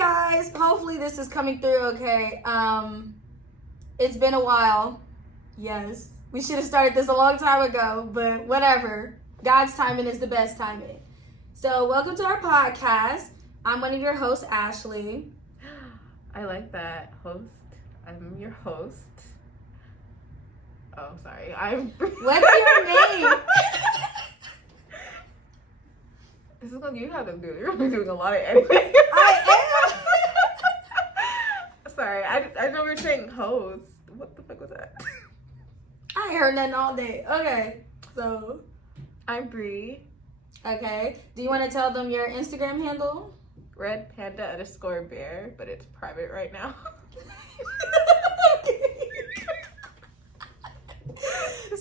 guys, hopefully this is coming through okay. It's been a while. Yes, we should have started this a long time ago, but whatever. God's timing is the best timing. So welcome to our podcast. I'm one of your hosts, Ashley. I like that, host. I'm your host. Oh, sorry. What's your name? This is what you have to do. You're really doing a lot of editing. I am. Sorry, I know we were saying host. What the fuck was that? ain't heard nothing all day. Okay, so. I'm Bree. Okay. Do you want to tell them your Instagram handle? Red Panda _bear, but it's private right now.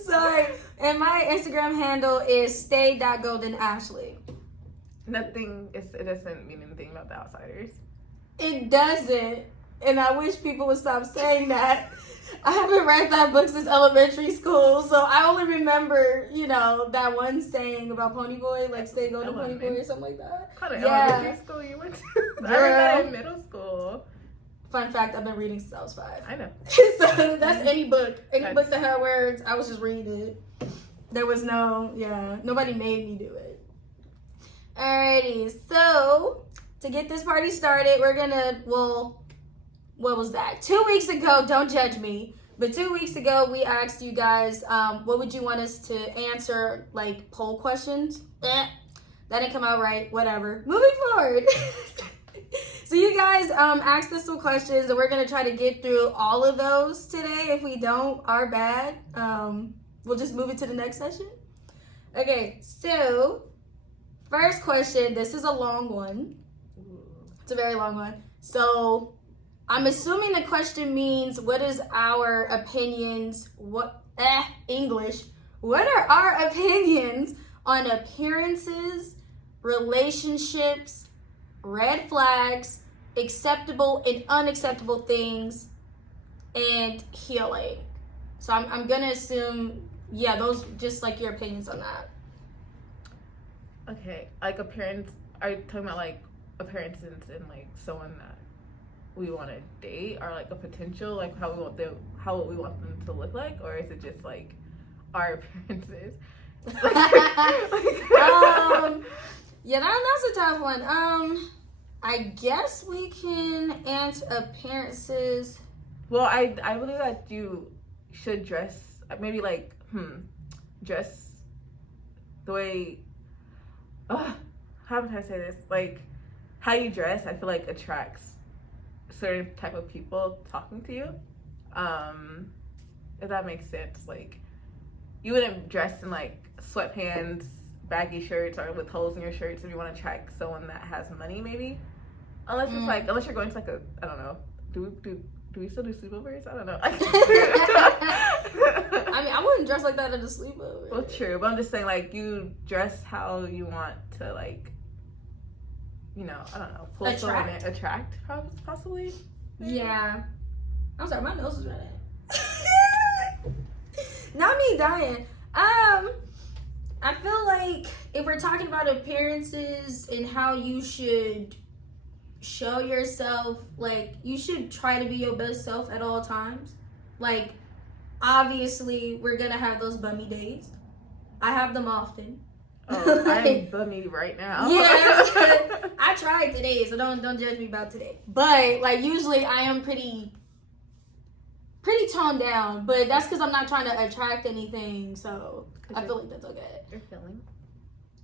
Sorry. And my Instagram handle is stay.goldenashley. It doesn't mean anything about the outsiders. It doesn't. And I wish people would stop saying that. I haven't read that book since elementary school, so I only remember, that one saying about Ponyboy, like stay golden Ponyboy or something like that. What kind of elementary school you went to? I read that in middle school. Fun fact, I've been reading since I was 5. I know. So that's any book. Any book that had words, I was just reading it. There was nobody made me do it. Alrighty, so to get this party started, we're gonna, what was that? 2 weeks ago, don't judge me, but 2 weeks ago, we asked you guys, what would you want us to answer, like poll questions? That didn't come out right, whatever. Moving forward. So you guys asked us some questions, and we're going to try to get through all of those today. If we don't, our bad. We'll just move it to the next session. Okay, so first question. This is a long one. It's a very long one. So I'm assuming the question means, what is our opinions? English. What are our opinions on appearances, relationships, red flags, acceptable and unacceptable things, and healing? So I'm gonna assume, those just like your opinions on that. Okay, like appearance. Are you talking about like appearances and like someone that we want to date, or like a potential, like how we want them to look like, or is it just like our appearances? That's a tough one. I guess we can answer appearances. Well, I believe that you should dress, maybe like, dress the way, how would I say this? Like, how you dress, I feel like attracts certain type of people talking to you. If that makes sense. Like, you wouldn't dress in like sweatpants, baggy shirts, or with holes in your shirts if you want to attract someone that has money, maybe. Unless it's like, unless you're going to like I don't know. Do we still do sleepovers? I don't know. I mean, I wouldn't dress like that at a sleepover. Well, true, but I'm just saying, like, you dress how you want to, like, I don't know, pull someone in, attract, possibly. Maybe. Yeah. I'm sorry, my nose is running. Not me dying. I feel like if we're talking about appearances and how you should show yourself, like, you should try to be your best self at all times. Like, obviously, we're gonna have those bummy days. I have them often. Oh, I'm bummy right now. Yeah, I tried today, so don't judge me about today. But like, usually I am pretty toned down, but that's because I'm not trying to attract anything, so I feel like that's okay. You're feeling.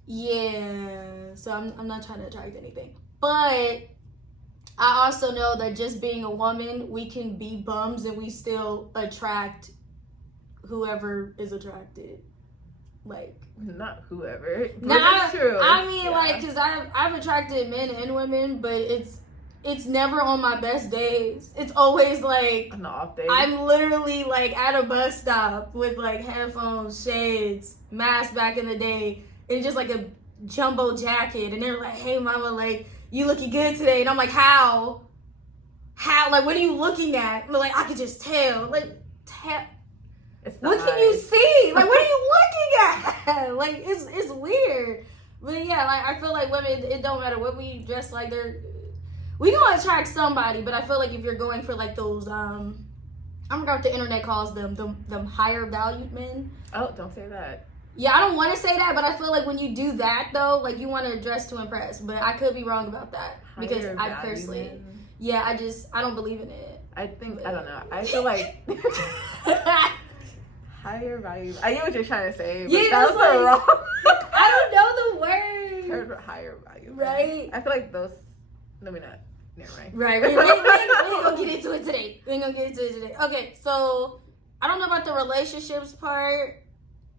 Yeah, so I'm not trying to attract anything, but I also know that just being a woman, we can be bums and we still attract whoever is attracted. Like, not whoever. No, that's true. I mean, like, because I've attracted men and women, but it's never on my best days. It's always like on the off days. I'm literally like at a bus stop with like headphones, shades, mask back in the day, and just like a jumbo jacket, and they're like, "Hey, mama, like, you looking good today?" And I'm like, "How? Like, what are you looking at?" But, like, I could just tell. Like, what can you see? Like, what are you looking at? Like, it's weird. But yeah, like, I feel like women, it don't matter what we dress like. we gonna attract somebody, but I feel like if you're going for like those I forgot what the internet calls them higher valued men. Oh, don't say that. Yeah, I don't want to say that, but I feel like when you do that though, like you want to dress to impress. But I could be wrong about that because Higher I value personally, men. yeah, I don't believe in it. I think I don't know. I feel like higher value. I get what you're trying to say, but Yeah, that was that's wrong. I don't know the Heard word. for higher value. Right. I feel like those. Let me not. Never mind. Right, we ain't gonna get into it today. We ain't gonna get into it today. Okay, so I don't know about the relationships part.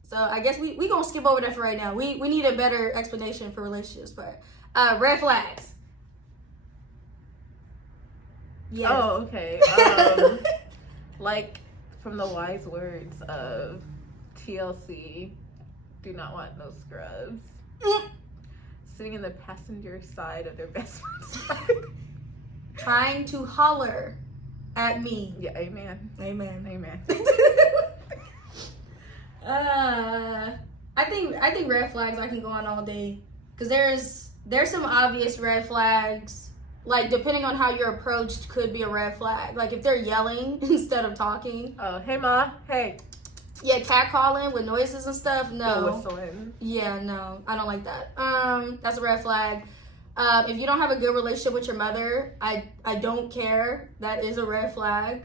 So I guess we gonna skip over that for right now. We need a better explanation for relationships part. Red flags. Yes. Oh, okay. Like from the wise words of TLC, do not want no scrubs. Sitting in the passenger side of their best friend's ride. Trying to holler at me. Yeah, amen. Amen. Amen. I think red flags I can go on all day because there's some obvious red flags. Like depending on how you're approached, could be a red flag. Like if they're yelling instead of talking. Oh, hey ma, hey. Yeah, catcalling with noises and stuff. No. Whistling. Yeah, no, I don't like that. That's a red flag. If you don't have a good relationship with your mother, I don't care. That is a red flag.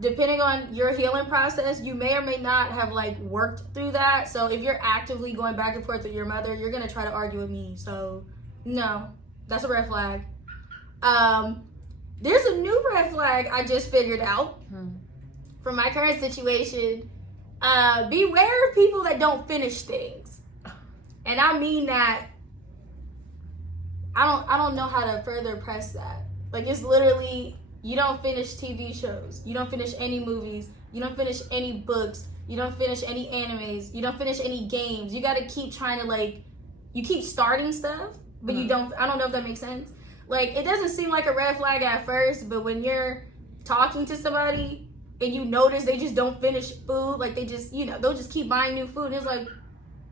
Depending on your healing process, you may or may not have like worked through that. So if you're actively going back and forth with your mother, you're gonna try to argue with me. So no, that's a red flag. There's a new red flag I just figured out from my current situation. Beware of people that don't finish things. And I mean that I don't know how to further press that. Like it's literally you don't finish TV shows, you don't finish any movies, you don't finish any books, you don't finish any animes, you don't finish any games. You gotta keep trying to like you keep starting stuff, but you don't I don't know if that makes sense. Like it doesn't seem like a red flag at first, but when you're talking to somebody and you notice they just don't finish food, like they just, you know, they'll just keep buying new food. And it's like,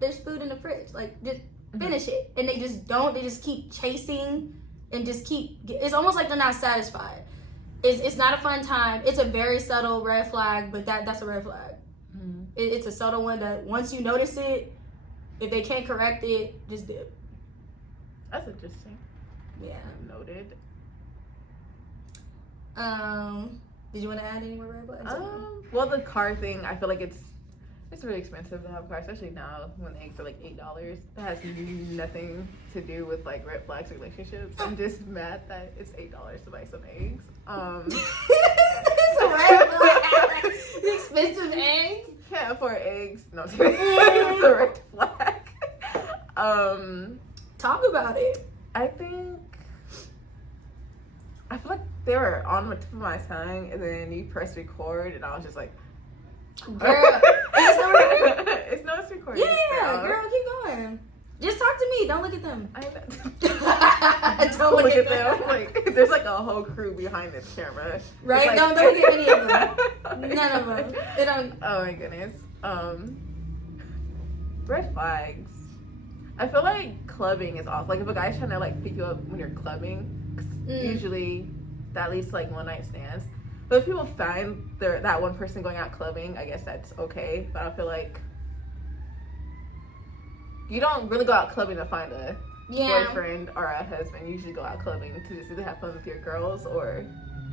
there's food in the fridge. Like, just finish it. And they just don't. They just keep chasing and just keep, it's almost like they're not satisfied. It's not a fun time. It's a very subtle red flag, but that's a red flag. It's a subtle one that once you notice it, if they can't correct it, just dip. That's interesting. Yeah. Noted. Did you want to add any more red flags? Well, the car thing, I feel like it's really expensive to have a car, especially now when the eggs are like $8. That has nothing to do with like red flags relationships. I'm just mad that it's $8 to buy some eggs. It's a red flag. Expensive eggs. Can't afford eggs. No, it's a red flag. Talk about it. I feel like they were on the tip of my tongue, and then you press record, and I was just like, girl, it's no recording. Yeah, girl, keep going. Just talk to me. Don't look at them. Don't look at them. Like, there's like a whole crew behind this camera. Right? Like, don't look at any of them. None of them. They don't. Oh my goodness. Red flags. I feel like clubbing is awesome. Like if a guy's trying to like pick you up when you're clubbing, usually that leads to like one night stands. But if people find that one person going out clubbing, I guess that's okay. But I feel like you don't really go out clubbing to find a boyfriend or a husband. You usually go out clubbing to just either have fun with your girls or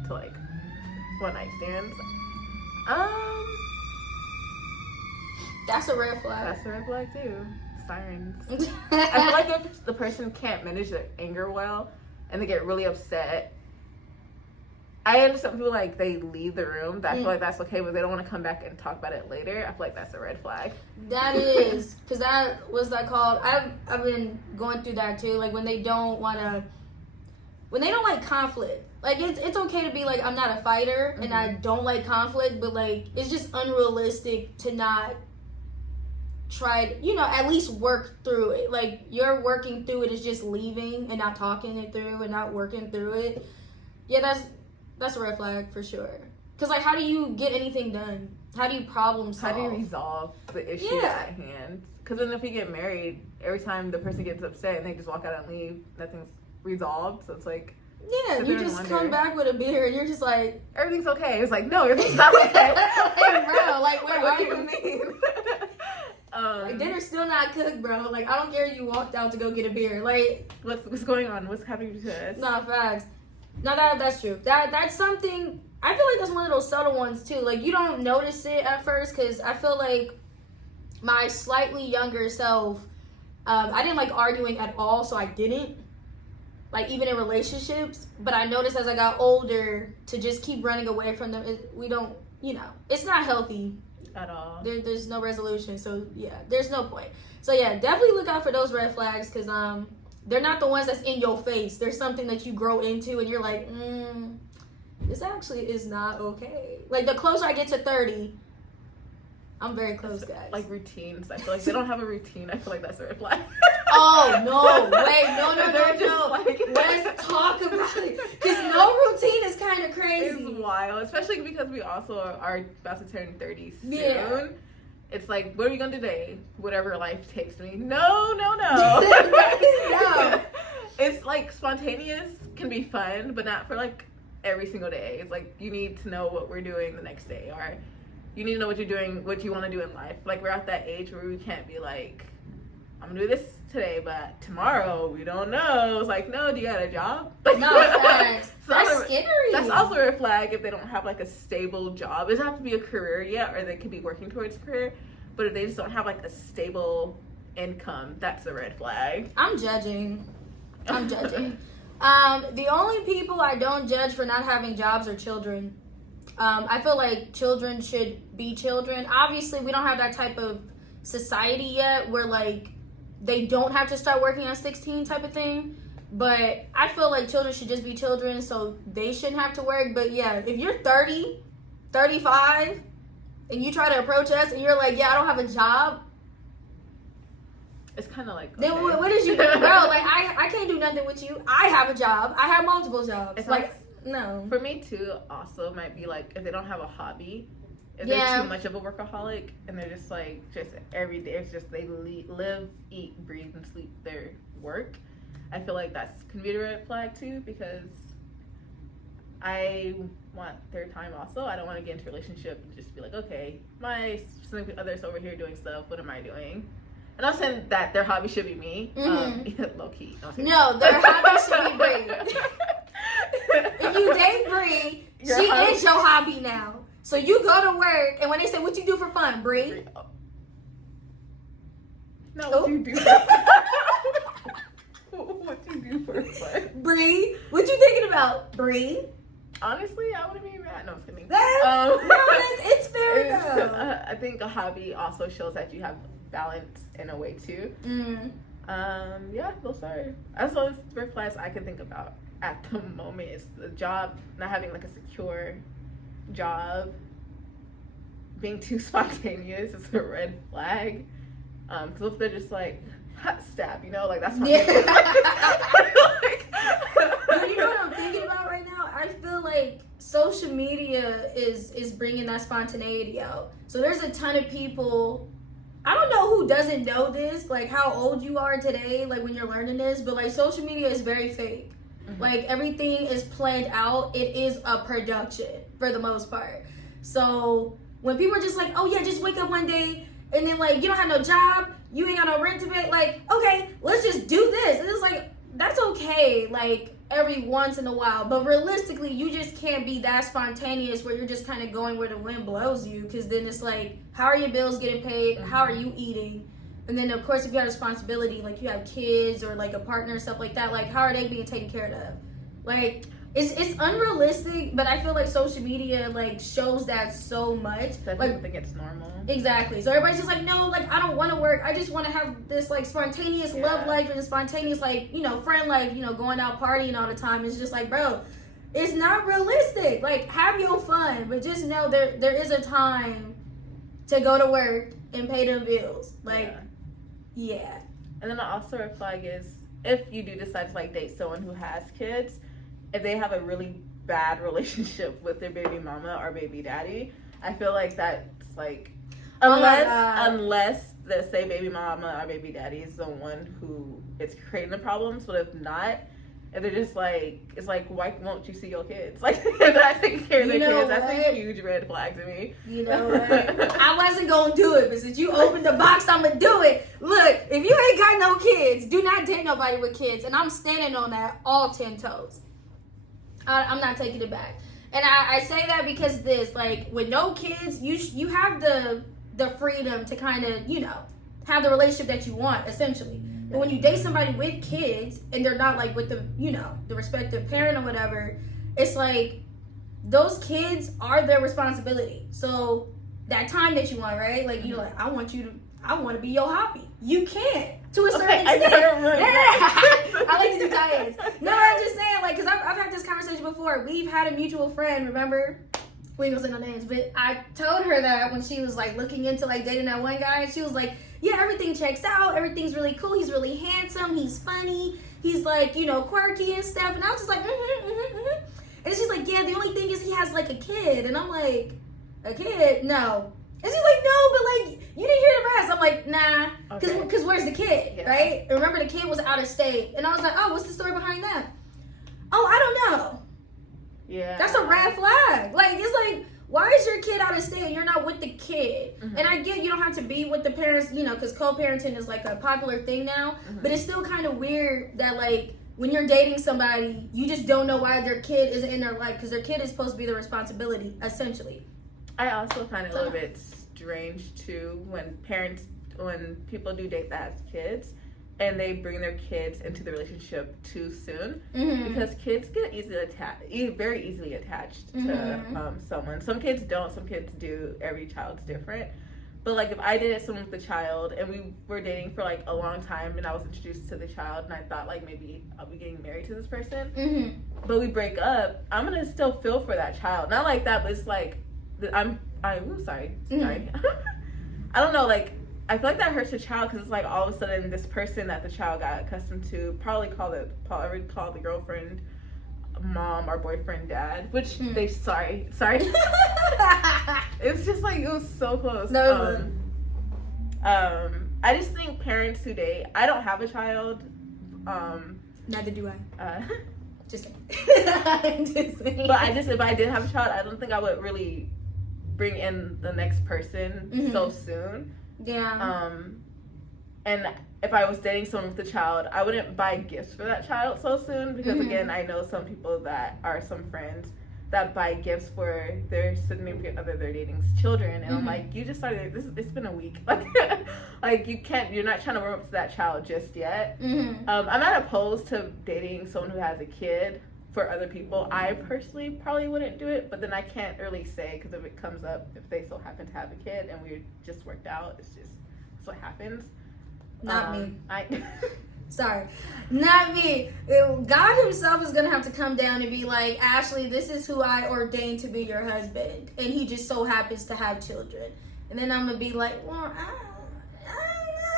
to like one night stands. That's a red flag. That's a red flag too. Sirens. I feel like if the person can't manage their anger well and they get really upset, I understand people like they leave the room. I feel like that's okay, but they don't want to come back and talk about it later. I feel like that's a red flag. That is, because that was that called. I've been going through that too. Like when they don't want to, when they don't like conflict. Like it's okay to be like I'm not a fighter and I don't like conflict, but like it's just unrealistic to not try to, you know, at least work through it. Like you're working through it is just leaving and not talking it through and not working through it. Yeah, that's a red flag for sure. Because like how do you get anything done? How do you problem solve? How do you resolve the issue at hand? Because then if you get married, every time the person gets upset and they just walk out and leave, nothing's resolved. So it's like, Yeah, sit you there and just wonder. come back with a beer and you're just like, Everything's okay. It's like, no, everything's not okay. like, bro, like, where what are do you mean? Like, dinner's still not cooked, bro. Like, I don't care if you walked out to go get a beer. Like, what's going on? What's happening to us? nah, facts. No, that's true. That's something. I feel like that's one of those subtle ones too. Like, you don't notice it at first, because I feel like my slightly younger self, I didn't like arguing at all, so I didn't. Like, even in relationships. But I noticed as I got older to just keep running away from them. We don't, it's not healthy At all. There's no resolution, so yeah, there's no point. So yeah, definitely look out for those red flags, because they're not the ones that's in your face. There's something that you grow into and you're like, this actually is not okay. Like, the closer I get to 30, I'm very close, guys. Like routines. I feel like they don't have a routine. I feel like that's a red flag. Oh no, wait, no. They're just like, Let's talk about it, because no routine is kind of crazy. It's wild, especially because we also are about to turn 30 soon. Yeah. It's like, what are we gonna do today? Whatever life takes me. No. No. It's like spontaneous can be fun, but not for like every single day. It's like you need to know what we're doing the next day, or you need to know what you're doing, what you want to do in life. Like, we're at that age where we can't be like, I'm gonna do this today, but tomorrow we don't know. It's like, no, do you got a job? No, facts. That's scary. That's also a red flag if they don't have like a stable job. It doesn't have to be a career yet, or they could be working towards a career. But if they just don't have like a stable income, that's a red flag. I'm judging. The only people I don't judge for not having jobs are children. I feel like children should be children. Obviously, we don't have that type of society yet where like they don't have to start working at 16 type of thing. But I feel like children should just be children, so they shouldn't have to work. But yeah, if you're 30, 35, and you try to approach us and you're like, yeah, I don't have a job, it's kind of like, then okay. what did you do, bro? Like, I can't do nothing with you. I have a job. I have multiple jobs. It's like, no. For me too, also might be like if they don't have a hobby, if Yeah. they're too much of a workaholic and they're just like just every day, it's just they live, eat, breathe, and sleep their work. I feel like that's can be a red flag too, because I want their time also. I don't want to get into a relationship and just be like, okay, my significant other's over here doing stuff. What am I doing? And I'm saying that their hobby should be me. Low key. No, their hobby should be Bree. If you date Bree, she is your hobby now. So you go to work, and when they say, what you do for fun, Bree? No, what you do for fun? What you do for fun? Bree, what you thinking about, Bree? Honestly, I wouldn't be mad. No, I'm kidding. No, it's fair though. I think a hobby also shows that you have balance in a way too. Yeah, those are as well as red flags I can think about at the moment. It's the job, not having like a secure job, being too spontaneous is a red flag. Because if they're just like hot stab, like that's not Yeah. like, But you know what I'm thinking about right now? I feel like social media is bringing that spontaneity out. So there's a ton of people. I don't know who doesn't know this, like how old you are today, like when you're learning this, but like social media is very fake. Mm-hmm. Like everything is planned out. It is a production for the most part. So when people are just like, oh yeah, just wake up one day and then like you don't have no job, you ain't got no rent to pay, like, okay, let's just do this. And it's like, that's okay, like every once in a while. But realistically, you just can't be that spontaneous where you're just kind of going where the wind blows you, because then it's like, how are your bills getting paid? How are you eating? And then of course if you have responsibility, like you have kids or like a partner, stuff like that, like how are they being taken care of? Like it's unrealistic, but I feel like social media like shows that so much. That like people think it's normal. Exactly. So everybody's just like, no, like I don't want to work. I just want to have this like spontaneous love life and a spontaneous like, friend life, going out partying all the time. It's just like, bro, it's not realistic. Like have your fun, but just know there is a time to go to work and pay them bills. Like, yeah. And then also a flag is if you do decide to like date someone who has kids, if they have a really bad relationship with their baby mama or baby daddy, I feel like that's like unless the say baby mama or baby daddy is the one who is creating the problems, but if not, and they're just like, it's like, why won't you see your kids? Like, they're not taking care of their kids. That's a huge red flag to me. You know what? I wasn't gonna do it, but since you opened the box, I'm gonna do it. Look, if you ain't got no kids, do not date nobody with kids, and I'm standing on that all 10 toes. I'm not taking it back. And I say that because like, with no kids, you have the freedom to kind of, have the relationship that you want, essentially. But when you date somebody with kids, and they're not, like, with the respective parent or whatever, it's like, those kids are their responsibility. So, that time that you want, right? Like, you're like, I want to be your hobby. You can't. To a certain extent. I like to do tie-ins. No, I'm just saying, like, because I've had this conversation before. We've had a mutual friend, remember? We ain't gonna say no names, but I told her that when she was, like, looking into, like, dating that one guy, and she was like, yeah, everything checks out. Everything's really cool. He's really handsome. He's funny. He's, like, quirky and stuff. And I was just like, And she's like, yeah, the only thing is he has, like, a kid. And I'm like, a kid? No. And she's like, no, but, like, you didn't hear the rest. I'm like, nah, because where's the kid, right? And remember, the kid was out of state. And I was like, oh, what's the story behind that? Oh, I don't know. Yeah. That's a red flag. Like, it's like, why is your kid out of state and you're not with the kid? Mm-hmm. And I get you don't have to be with the parents, because co-parenting is, like, a popular thing now. Mm-hmm. But it's still kind of weird that, like, when you're dating somebody, you just don't know why their kid isn't in their life, because their kid is supposed to be their responsibility, essentially. I also find it a little bit strange too when people do date that as kids and they bring their kids into the relationship too soon, because kids get very easily attached to someone. Some kids don't, some kids do. Every child's different. But, like, if I dated someone with a child and we were dating for, like, a long time and I was introduced to the child and I thought, like, maybe I'll be getting married to this person, but we break up, I'm gonna still feel for that child. Not like that, but it's like, sorry. I don't know, like, I feel like that hurts the child because it's like all of a sudden this person that the child got accustomed to probably call the girlfriend mom or boyfriend dad, which they sorry. It's just like, it was so close. No, I just think parents who date, I don't have a child. Neither do I. Just saying. But if I did have a child, I don't think I would really bring in the next person so soon. Yeah. And if I was dating someone with a child, I wouldn't buy gifts for that child so soon, because again, I know some people that are some friends that buy gifts for their significant other, their dating's children, and I'm like, you just started it's been a week. Like you're not trying to warm up to that child just yet. I'm not opposed to dating someone who has a kid for other people. I personally probably wouldn't do it, but then I can't really say, because if it comes up, if they so happen to have a kid and we just worked out, it's what happens. Not me. Sorry. Not me. God himself is going to have to come down and be like, Ashley, this is who I ordained to be your husband. And he just so happens to have children. And then I'm going to be like, well, I don't know.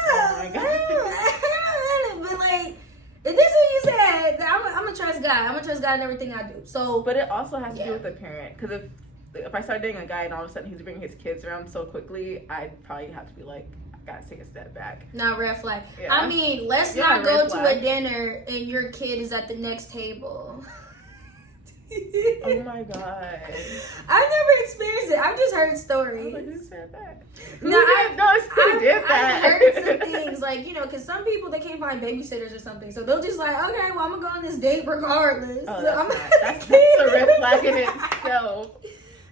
Oh my God. But, like, if this is what you said, I'm going to trust God. I'm going to trust God in everything I do. So, but it also has to do with the parent. Because if I start dating a guy and all of a sudden he's bringing his kids around so quickly, I'd probably have to be like, gotta take a step back. Not red flag. Yeah. I mean, let's not go to a dinner and your kid is at the next table. Oh my God. I've never experienced it. I've just heard stories. Like, who said that? I've did that. I've heard some things, like, because some people, they can't find babysitters or something, so they'll just like, okay, well, I'm gonna go on this date regardless. Oh, so that's a red flag in itself.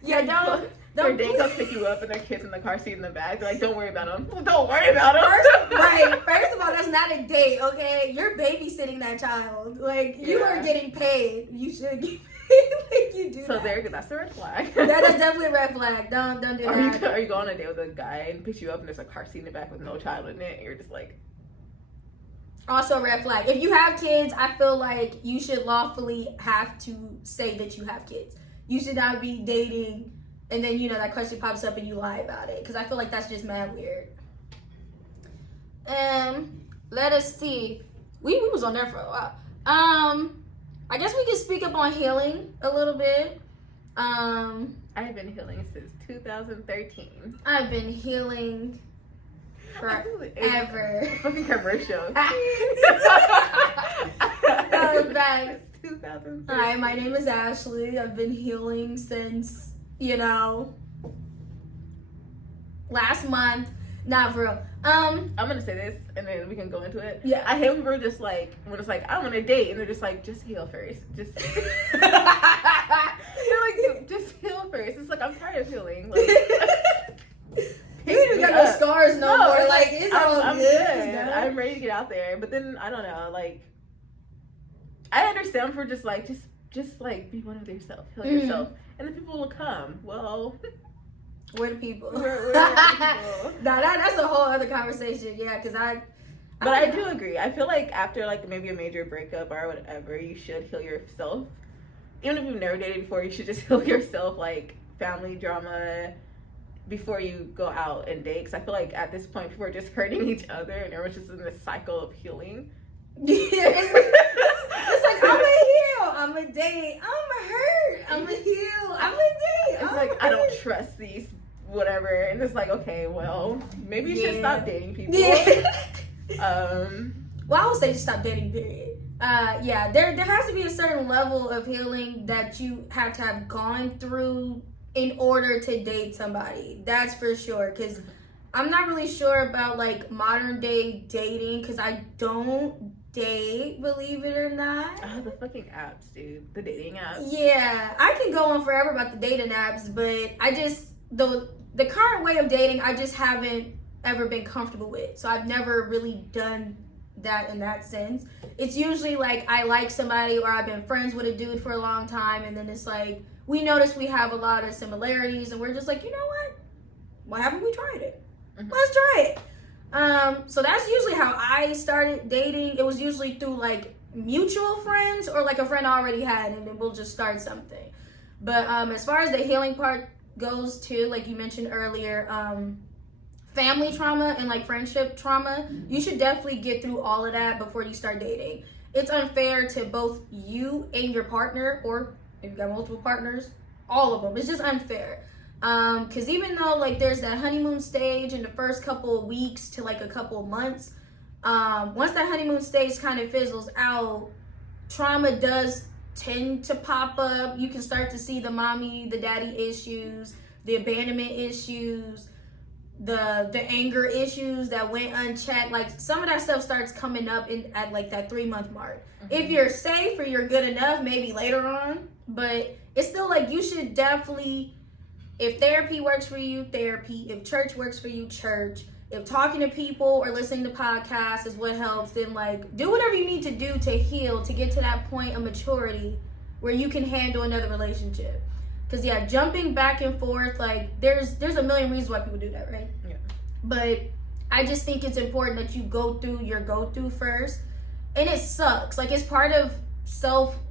Yeah, don't their date comes pick you up and their kids in the car seat in the back. They're like, don't worry about them. Well, don't worry about them. First of all, that's not a date, okay? You're babysitting that child. Like, you are getting paid. You should get paid. Like, you do. So that. That's a red flag. That is definitely a red flag. Don't do that. Are you going on a date with a guy and picks you up and there's a car seat in the back with no child in it and you're just like... Also a red flag. If you have kids, I feel like you should lawfully have to say that you have kids. You should not be dating and then, that question pops up and you lie about it. Because I feel like that's just mad weird. Let us see. We was on there for a while. I guess we can speak up on healing a little bit. I've been healing since 2013. I've been healing forever. Fucking commercial. Facts. 2006. Hi, my name is Ashley. I've been healing since, last month. Not for real. I'm gonna say this and then we can go into it. Yeah. I hate when people are just like, when it's like, I want to date, and they're just like, just heal first. Just. They're like, just heal first. It's like, I'm tired of healing. Like, you ain't even got no scars no more. it's Like, it's all I'm good. I'm ready to get out there. But then, I don't know, like, I understand for just like be one of yourself, heal yourself, and then people will come. Well, we're the people. We're the people. That's a whole other conversation. Yeah, because But I do agree. I feel like after like maybe a major breakup or whatever, you should heal yourself. Even if you've never dated before, you should just heal yourself, like family drama, before you go out and date. Because I feel like at this point, people are just hurting each other, and everyone's just in this cycle of healing. It's like, I'm a heal, I'm a date, I'm a hurt, I'm a heal, I'm a date. It's like, I don't trust these, whatever. And it's like, okay, well, maybe you should stop dating people. Well, I would say just stop dating, period. There has to be a certain level of healing that you have to have gone through in order to date somebody. That's for sure. Because I'm not really sure about like modern day dating, because I don't date, believe it or not. Oh, the fucking apps, dude. The dating apps. Yeah, I can go on forever about the dating apps, but I just, the current way of dating, I just haven't ever been comfortable with. So I've never really done that in that sense. It's usually like I like somebody, or I've been friends with a dude for a long time, and then it's like we notice we have a lot of similarities, and we're just like, you know what? Why haven't we tried it? Let's try it. So that's usually how I started dating. It was usually through like mutual friends, or like a friend I already had, and then we'll just start something. But as far as the healing part goes too, like you mentioned earlier, family trauma and like friendship trauma, you should definitely get through all of that before you start dating. It's unfair to both you and your partner, or if you've got multiple partners, all of them. It's just unfair. Because even though like there's that honeymoon stage in the first couple of weeks to like a couple of months, once that honeymoon stage kind of fizzles out, trauma does tend to pop up. You can start to see the mommy, the daddy issues, the abandonment issues, the anger issues that went unchecked. Like some of that stuff starts coming up at like that 3-month mark. If you're safe or you're good enough, maybe later on, but it's still like you should definitely, if therapy works for you, therapy. If church works for you, church. If talking to people or listening to podcasts is what helps, then like do whatever you need to do to heal, to get to that point of maturity where you can handle another relationship. Because yeah, jumping back and forth, like there's a million reasons why people do that, right? Yeah. But I just think it's important that you go through your go-through first. And it sucks. Like it's part of self-love.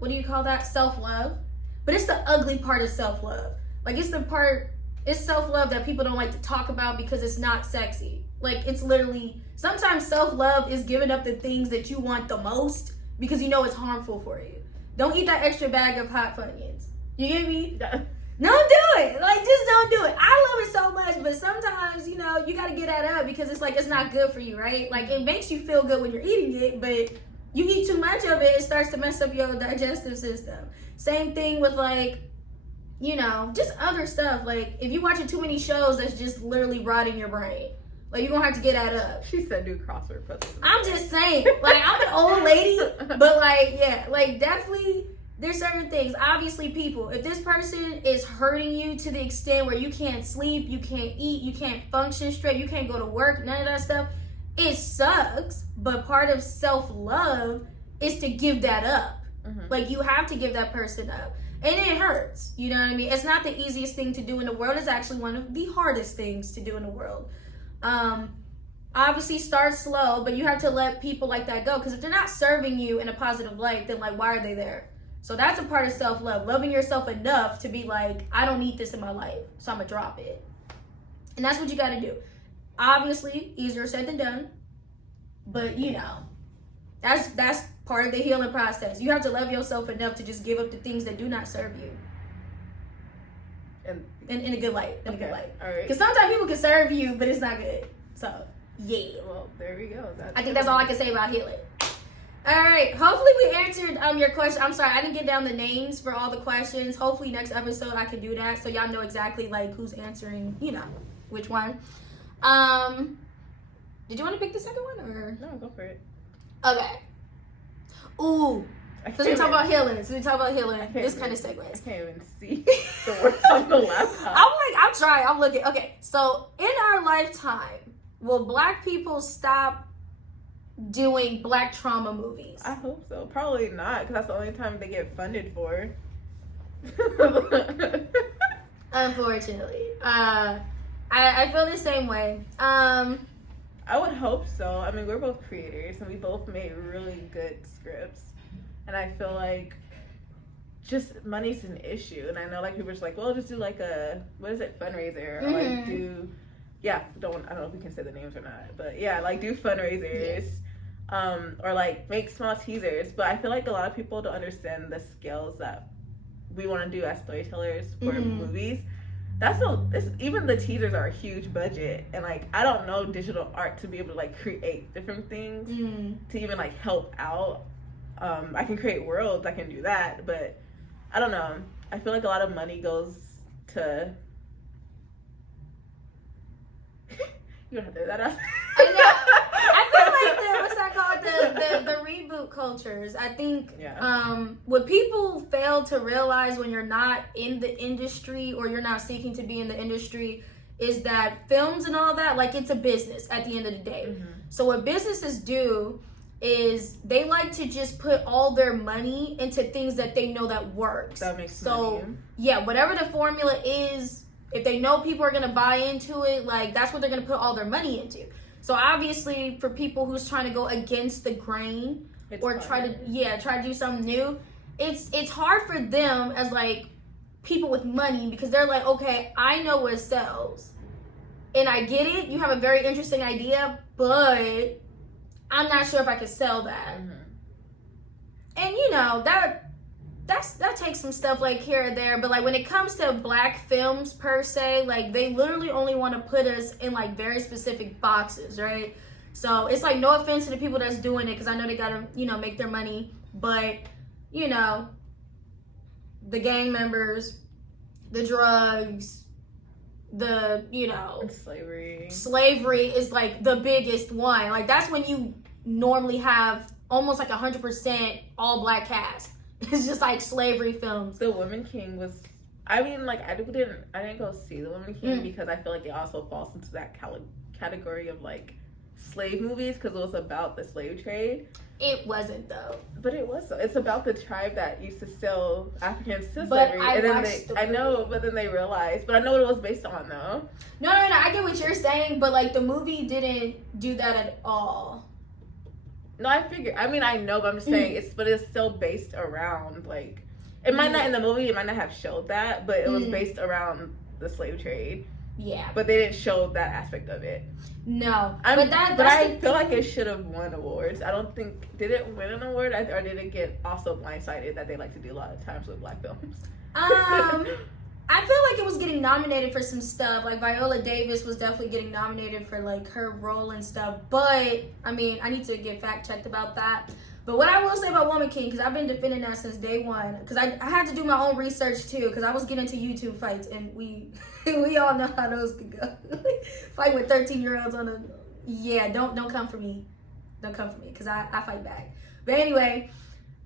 But it's the ugly part of self-love. Like it's self-love that people don't like to talk about because it's not sexy. Like it's literally, sometimes self-love is giving up the things that you want the most because you know it's harmful for you. Don't eat that extra bag of hot Funyuns. You get me? Don't do it. Like just don't do it. I love it so much, but sometimes, you gotta get that up because it's like, it's not good for you, right? Like it makes you feel good when you're eating it, but you eat too much of it, it starts to mess up your digestive system. Same thing with like, just other stuff. Like if you're watching too many shows that's just literally rotting your brain, like you're gonna have to get that up. She said do crossword puzzles. I'm just saying, like I'm an old lady, but like, yeah, like definitely there's certain things. Obviously people, if this person is hurting you to the extent where you can't sleep, you can't eat, you can't function straight, you can't go to work, none of that stuff, it sucks. But part of self-love is to give that up. Like you have to give that person up. And it hurts, you know what I mean? It's not the easiest thing to do in the world. It's actually one of the hardest things to do in the world. Obviously start slow, but you have to let people like that go. Because if they're not serving you in a positive light, then like, why are they there? So that's a part of self-love. Loving yourself enough to be like, I don't need this in my life, so I'm going to drop it. And that's what you got to do. Obviously, easier said than done. But, that's part of the healing process. You have to love yourself enough to just give up the things that do not serve you. In a good light. In a good light. All right. Because sometimes people can serve you, but it's not good. So, yeah. Well, there we go. I think that's all I can say about healing. All right. Hopefully we answered your question. I'm sorry, I didn't get down the names for all the questions. Hopefully next episode I can do that so y'all know exactly like who's answering, which one. Did you want to pick the second one or No, go for it. okay? Ooh. Since we talk about healing, this kind of segues. I can't even see the words on the laptop. I'm trying. I'm looking. Okay, so in our lifetime, will Black people stop doing Black trauma movies? I hope so. Probably not, because that's the only time they get funded for. Unfortunately, I feel the same way. I would hope so. I mean, we're both creators, and we both made really good scripts. And I feel like just money's an issue. And I know like people are just like, well, just do like a, fundraiser. Or like do, I don't know if we can say the names or not. But yeah, like do fundraisers. Or like make small teasers. But I feel like a lot of people don't understand the skills that we want to do as storytellers for movies. Even the teasers are a huge budget, and like I don't know digital art to be able to like create different things to even like help out. I can create worlds, I can do that, but I don't know. I feel like a lot of money goes to. You don't have to do that. I know. I feel like what's that called? The reboot cultures. I think what people fail to realize when you're not in the industry or you're not seeking to be in the industry is that films and all that, like it's a business at the end of the day. So what businesses do is they like to just put all their money into things that they know that works. That makes money. Yeah, whatever the formula is, if they know people are gonna buy into it, like that's what they're gonna put all their money into. So obviously, for people who's trying to go against the grain try to do something new, it's hard for them as like people with money because they're like, okay, I know what sells, and I get it. You have a very interesting idea, but I'm not sure if I could sell that. And that takes some stuff like here or there, but like when it comes to Black films per se, like they literally only want to put us in like very specific boxes, right? So it's like no offense to the people that's doing it because I know they gotta make their money, but the gang members, the drugs, the slavery is like the biggest one. Like that's when you normally have almost like 100% all Black cast. It's just like slavery films. The Woman King was, I mean, like I didn't go see The Woman King because I feel like it also falls into that category of like slave movies because it was about the slave trade. It wasn't though. But it was. It's about the tribe that used to sell Africans to but slavery. I know, but then they realized. But I know what it was based on though. No, I get what you're saying, but like the movie didn't do that at all. No, I know, but I'm just saying it's still based around like it might not in the movie, it might not have showed that, but it was based around the slave trade. Yeah. But they didn't show that aspect of it. No. But I feel like it should have won awards. I don't think did it win an award or did it get also blindsided that they like to do a lot of times with Black films? I feel like it was getting nominated for some stuff. Like Viola Davis was definitely getting nominated for like her role and stuff. But I mean, I need to get fact checked about that. But what I will say about Woman King, because I've been defending that since day one, because I had to do my own research too, because I was getting into YouTube fights, and we all know how those can go. Fight with 13-year-olds on don't come for me. Don't come for me, because I fight back. But anyway,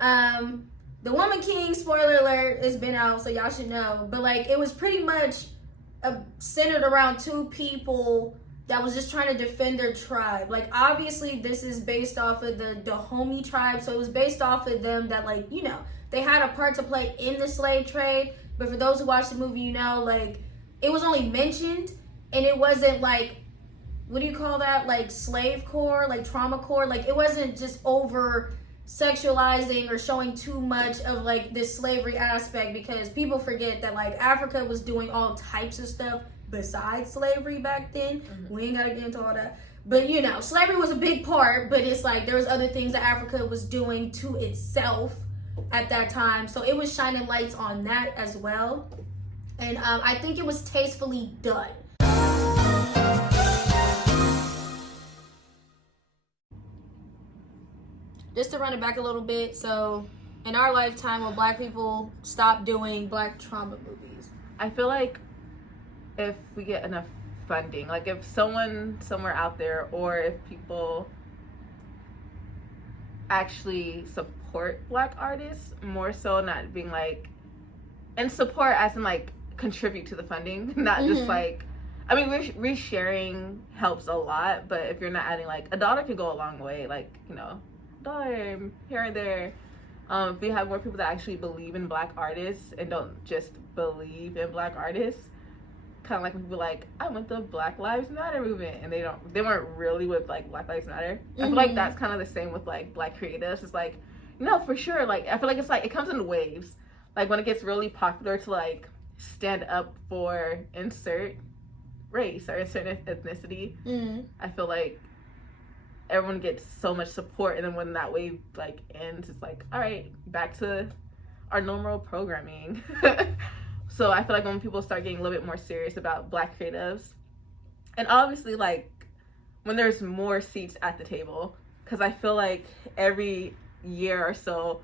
The Woman King, spoiler alert, it's been out, so y'all should know. But like, it was pretty much centered around two people that was just trying to defend their tribe. Like, obviously, this is based off of the Dahomey tribe, so it was based off of them that, like, they had a part to play in the slave trade. But for those who watched the movie, like, it was only mentioned, and it wasn't like, what do you call that? Like, slave core, like trauma core. Like, it wasn't just over sexualizing or showing too much of like this slavery aspect, because people forget that like Africa was doing all types of stuff besides slavery back then. We ain't gotta get into all that, but slavery was a big part, but it's like there was other things that Africa was doing to itself at that time, so it was shining lights on that as well. And I think it was tastefully done. just to run it back a little bit. So, in our lifetime, will Black people stop doing Black trauma movies? I feel like if we get enough funding, like if someone somewhere out there, or if people actually support Black artists more so, not being like, and support as in like contribute to the funding, not just like, I mean, resharing helps a lot, but if you're not adding, like, $1 could go a long way, like, you know, $1 here and there. If we have more people that actually believe in Black artists and don't just believe in Black artists, kind of like when people like, I'm with the Black Lives Matter movement, and they weren't really with like Black Lives Matter. I feel like that's kind of the same with like Black creatives. It's like, no, for sure. Like, I feel like it's like, it comes in waves. Like when it gets really popular to like stand up for insert race or insert ethnicity, I feel like everyone gets so much support, and then when that wave like ends, it's like, all right, back to our normal programming. So I feel like when people start getting a little bit more serious about Black creatives, and obviously like when there's more seats at the table, because I feel like every year or so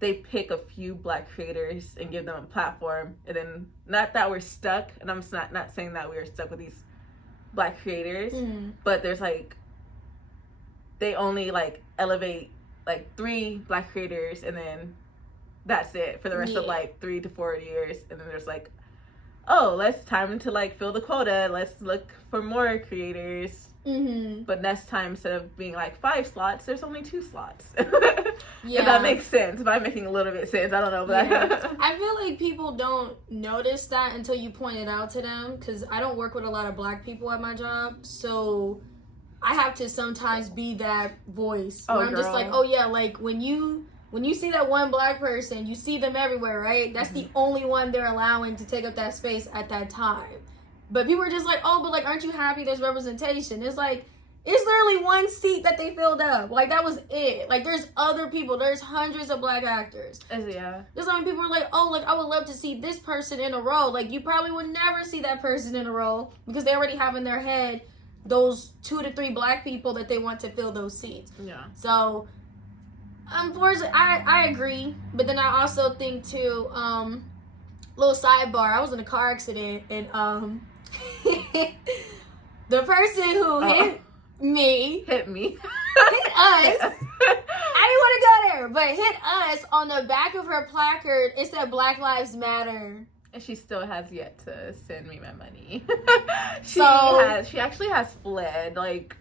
they pick a few Black creators and give them a platform, and then not that we're stuck, and I'm not saying that we're stuck with these Black creators, but there's like, they only like elevate like 3 Black creators, and then that's it for the rest of like 3 to 4 years, and then there's like, oh, let's time to like fill the quota, let's look for more creators. But next time, instead of being like 5 slots, there's only 2 slots. If that makes sense. If I'm making a little bit of sense, I don't know. But I feel like people don't notice that until you point it out to them, because I don't work with a lot of Black people at my job, so I have to sometimes be that voice where I'm just like, oh yeah, like when you see that one Black person, you see them everywhere, right? That's the only one they're allowing to take up that space at that time. But people are just like, oh, but like, aren't you happy there's representation? It's like, it's literally 1 seat that they filled up. Like, that was it. Like, there's other people. There's hundreds of Black actors. Yeah. There's so many people are like, oh, like, I would love to see this person in a role. Like, you probably would never see that person in a role because they already have in their head those 2 to 3 Black people that they want to fill those seats. Yeah. So, unfortunately, I agree. But then I also think, too, little sidebar, I was in a car accident, and, the person who hit us, hit I didn't want to go there, but hit us, on the back of her placard, it said Black Lives Matter. And she still has yet to send me my money. She actually has fled. Like,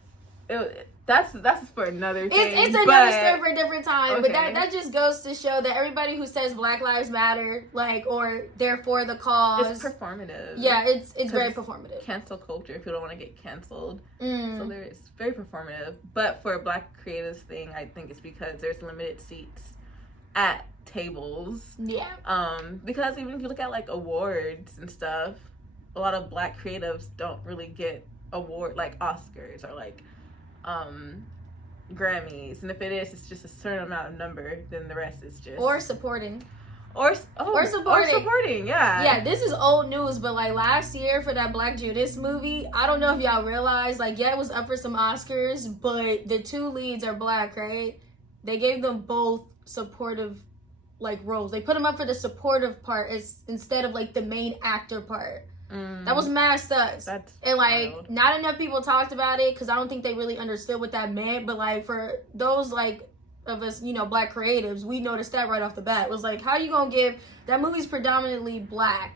that's for another thing. It's another story for a different time. Okay. But that just goes to show that everybody who says Black Lives Matter, like, or they're for the cause, it's performative. Yeah, it's very performative. Cancel culture, if you don't want to get canceled. So it's very performative. But for a Black creatives thing, I think it's because there's limited seats at tables. Yeah. Because even if you look at like awards and stuff, a lot of Black creatives don't really get like Oscars or like Grammys, and if it is, it's just a certain amount of number, then the rest is just supporting. Or supporting, yeah. This is old news, but like last year for that Black Judas movie, I don't know if y'all realized, like, yeah, it was up for some Oscars, but the 2 leads are Black, right? They gave them both supportive like roles. They put them up for the supportive part instead of like the main actor part. That was mad sus. And like wild. Not enough people talked about it because I don't think they really understood what that meant. But like for those like of us, you know, Black creatives, we noticed that right off the bat. It was like, how you gonna give that movie's predominantly Black,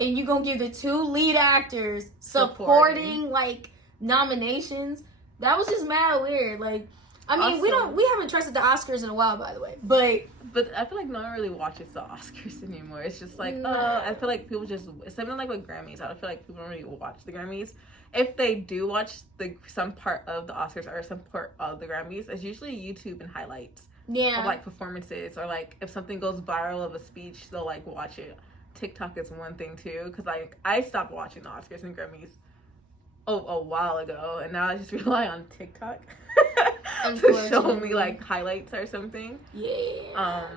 and you gonna give the 2 lead actors supporting like nominations? That was just mad weird. Like, I mean, also, we haven't trusted the Oscars in a while, by the way, but I feel like no one really watches the Oscars anymore. It's just like, I feel like people just, something like with Grammys, I don't feel like people don't really watch the Grammys. If they do watch some part of the Oscars or some part of the Grammys, it's usually YouTube and highlights of like performances, or like if something goes viral of a speech, they'll like watch it. TikTok is one thing too, because like I stopped watching the Oscars and Grammys a while ago, and now I just rely on TikTok to show me like highlights or something. Yeah.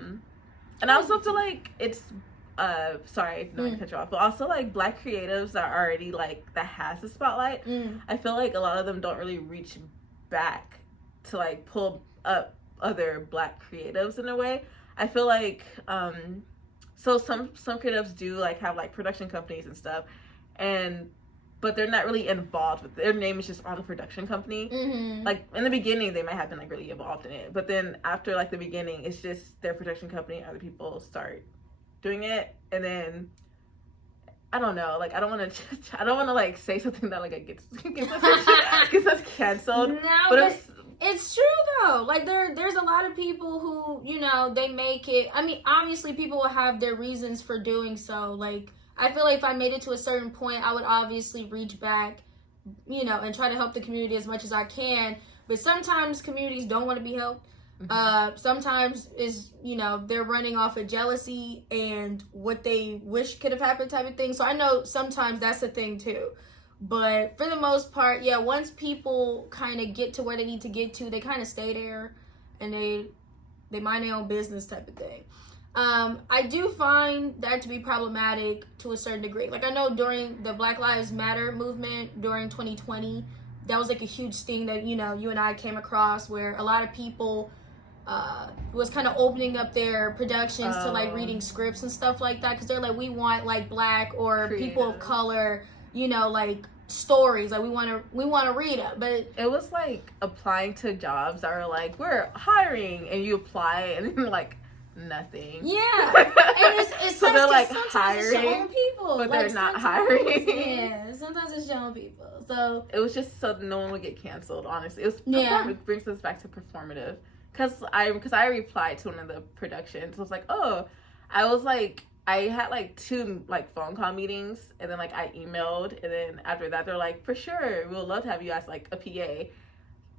And I also feel like it's sorry, no, I cut you off, but also like Black creatives that are already like that has the spotlight. I feel like a lot of them don't really reach back to like pull up other Black creatives in a way. I feel like so some creatives do like have like production companies and stuff, but they're not really involved with their name is just on the production company. Mm-hmm. Like in the beginning they might have been like really involved in it, but then after like the beginning it's just their production company, other people start doing it, and then I don't know, like I don't want to like say something that like gets us canceled. No, but it's true though. Like there's a lot of people who, you know, they make it. I mean, obviously people will have their reasons for doing so. Like I feel like if I made it to a certain point, I would obviously reach back, you know, and try to help the community as much as I can. But sometimes communities don't want to be helped. Sometimes is, you know, they're running off of jealousy and what they wish could have happened type of thing. So I know sometimes that's a thing too. But for the most part, yeah, once people kind of get to where they need to get to, they kind of stay there and they mind their own business type of thing. I do find that to be problematic to a certain degree. Like I know during the Black Lives Matter movement during 2020, that was like a huge thing that, you know, you and I came across where a lot of people was kind of opening up their productions to like reading scripts and stuff like that, because they're like, we want like Black or creative people of color, you know, like stories, like we want to read it. But it was like applying to jobs that are like, we're hiring, and you apply and then like nothing. Yeah, and it's so they're like hiring people, but like, they're not hiring. Yeah, sometimes it's showing people. So it was just so no one would get canceled. Honestly, it was It brings us back to performative, because I replied to one of the productions. I was like, I had like 2 like phone call meetings, and then like I emailed, and then after that they're like, for sure, we would love to have you as like a PA.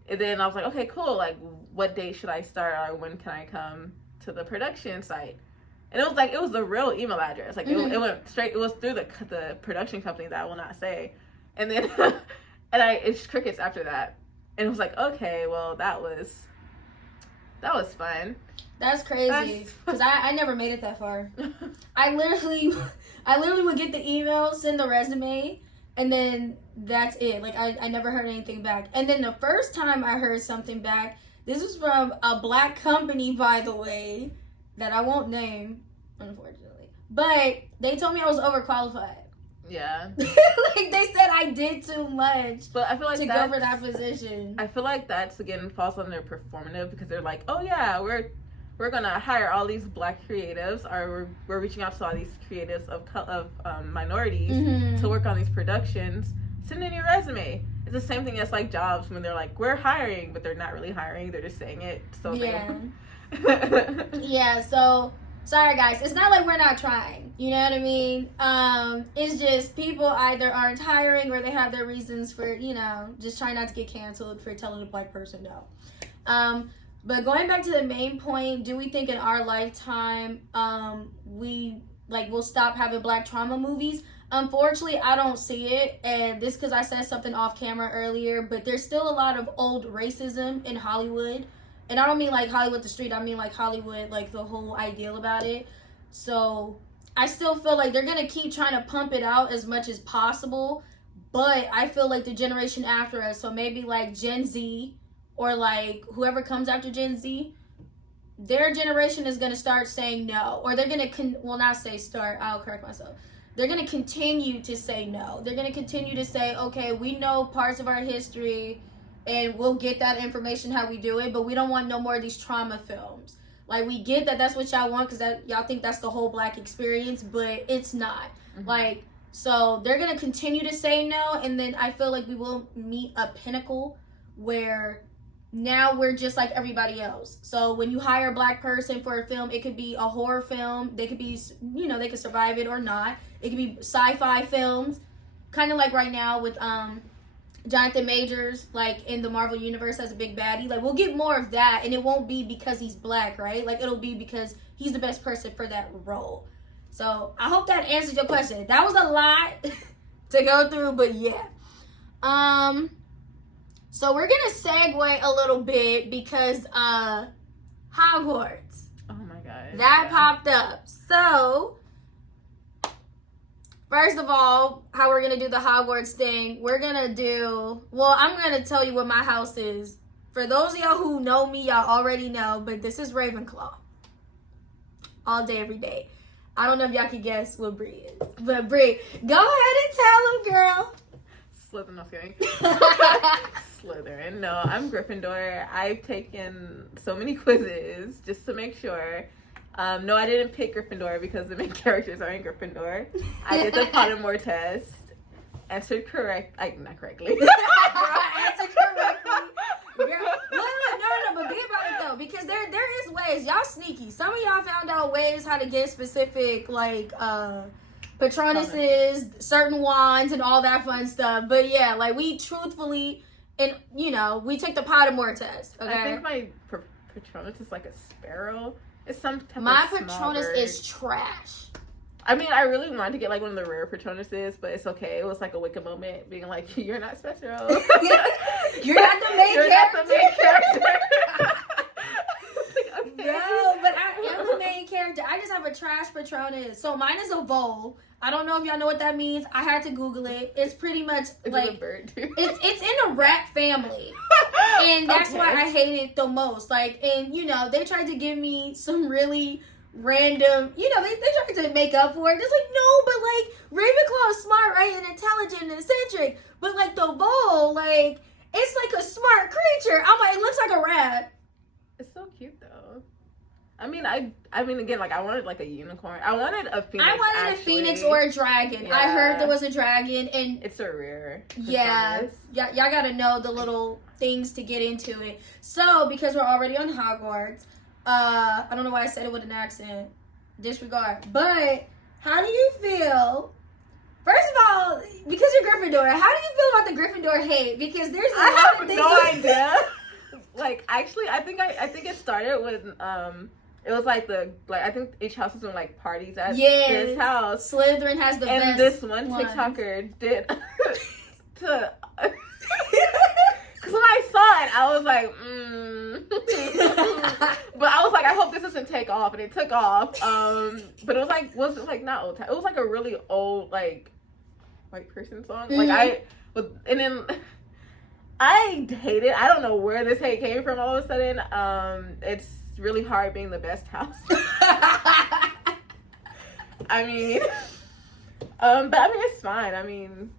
And then I was like, okay, cool. Like, what date should I start, or when can I come to the production site? And it was the real email address. Like it went straight. It was through the production company that I will not say. And then it's crickets after that. And it was like, okay, well that was fun. That's crazy, because I never made it that far. I literally would get the email, send the resume, and then that's it. Like I never heard anything back. And then the first time I heard something back, this was from a Black company, by the way, that I won't name, unfortunately. But they told me I was overqualified. Yeah. Like they said I did too much. But I feel like to go for that position. I feel like that's again falls under performative, because they're like, oh yeah, we're gonna hire all these Black creatives, or we're reaching out to all these creatives of minorities to work on these productions. Send in your resume. It's the same thing as like jobs when they're like, we're hiring, but they're not really hiring. They're just saying it. So yeah. So sorry guys, it's not like we're not trying. You know what I mean? It's just people either aren't hiring or they have their reasons for, you know, just trying not to get canceled for telling a Black person no. But going back to the main point, do we think in our lifetime we'll stop having Black trauma movies? Unfortunately, I don't see it, and this because I said something off camera earlier, but there's still a lot of old racism in Hollywood. And I don't mean like Hollywood the street, I mean like Hollywood, like the whole ideal about it. So I still feel like they're going to keep trying to pump it out as much as possible, but I feel like the generation after us, so maybe like Gen Z, or like whoever comes after Gen Z, their generation is going to start saying no. Or they're going to, not say start, I'll correct myself. They're going to continue to say no. They're going to continue to say, okay, we know parts of our history and we'll get that information how we do it, but we don't want no more of these trauma films. Like, we get that that's what y'all want because y'all think that's the whole Black experience, but it's not. Like, so they're going to continue to say no, and then I feel like we will meet a pinnacle where now we're just like everybody else. So when you hire a Black person for a film, it could be a horror film. They could be, they could survive it or not. It could be sci-fi films, kind of like right now with Jonathan Majors, like in the Marvel Universe as a big baddie. Like, we'll get more of that, and it won't be because he's Black, right? Like, it'll be because he's the best person for that role. So I hope that answers your question. That was a lot to go through, but yeah. So we're gonna segue a little bit because Hogwarts. Oh my god. That popped up. So first of all, how we're gonna do the Hogwarts thing, I'm gonna tell you what my house is For those of y'all who know me, y'all already know, but this is Ravenclaw. All day, every day. I don't know if y'all can guess what Bree is. But Bree, go ahead and tell them, girl. Slytherin, I'm kidding. Slytherin. No, I'm Gryffindor. I've taken so many quizzes just to make sure. No, I didn't pick Gryffindor because the main characters are in Gryffindor. I did the Pottermore test. Answered not correctly. Answered correctly. Girl, no, but be about it though, because there is ways. Y'all sneaky. Some of y'all found out ways how to get specific like Patronuses, certain wands, and all that fun stuff. But yeah, like we truthfully, and we took the Pottermore test. Okay. I think my Patronus is like a sparrow. It's some type my of small Patronus bird. is trash. I mean, I really wanted to get like one of the rare Patronuses, but it's okay. It was like a Wicca moment, being like, "You're not special. You're not the main You're character." not the main character. Okay. No, but I am the main character. I just have a trash Patronus. So mine is a vole. I don't know if y'all know what that means. I had to Google it. It's pretty much It's like a bird too. it's in a rat family. And that's why I hate it the most. Like, and they tried to give me some really random, they tried to make up for it. It's like, no, but like Ravenclaw is smart, right? And intelligent and eccentric. But like the vole, like, it's like a smart creature. I'm like, it looks like a rat. It's so cute though. I mean, again, like I wanted like a unicorn. I wanted a phoenix. I wanted a phoenix or a dragon. Yeah. I heard there was a dragon, and It's a rare. yeah, y'all gotta know the little things to get into it. So, because we're already on Hogwarts, I don't know why I said it with an accent. Disregard. But how do you feel? First of all, because you're Gryffindor, how do you feel about the Gryffindor hate? Because there's a lot I of have things. no idea. Like actually, I think it started with it was like I think each house was doing like parties at this house. Slytherin has the And best this one ones. TikToker did to. Because when I saw it, I was like, but I was like, I hope this doesn't take off, and it took off. But it was like not old time. It was like a really old like white person song. Mm-hmm. And then I hate it. I don't know where this hate came from. All of a sudden, it's really hard being the best house. I mean, but I mean, it's fine. I mean,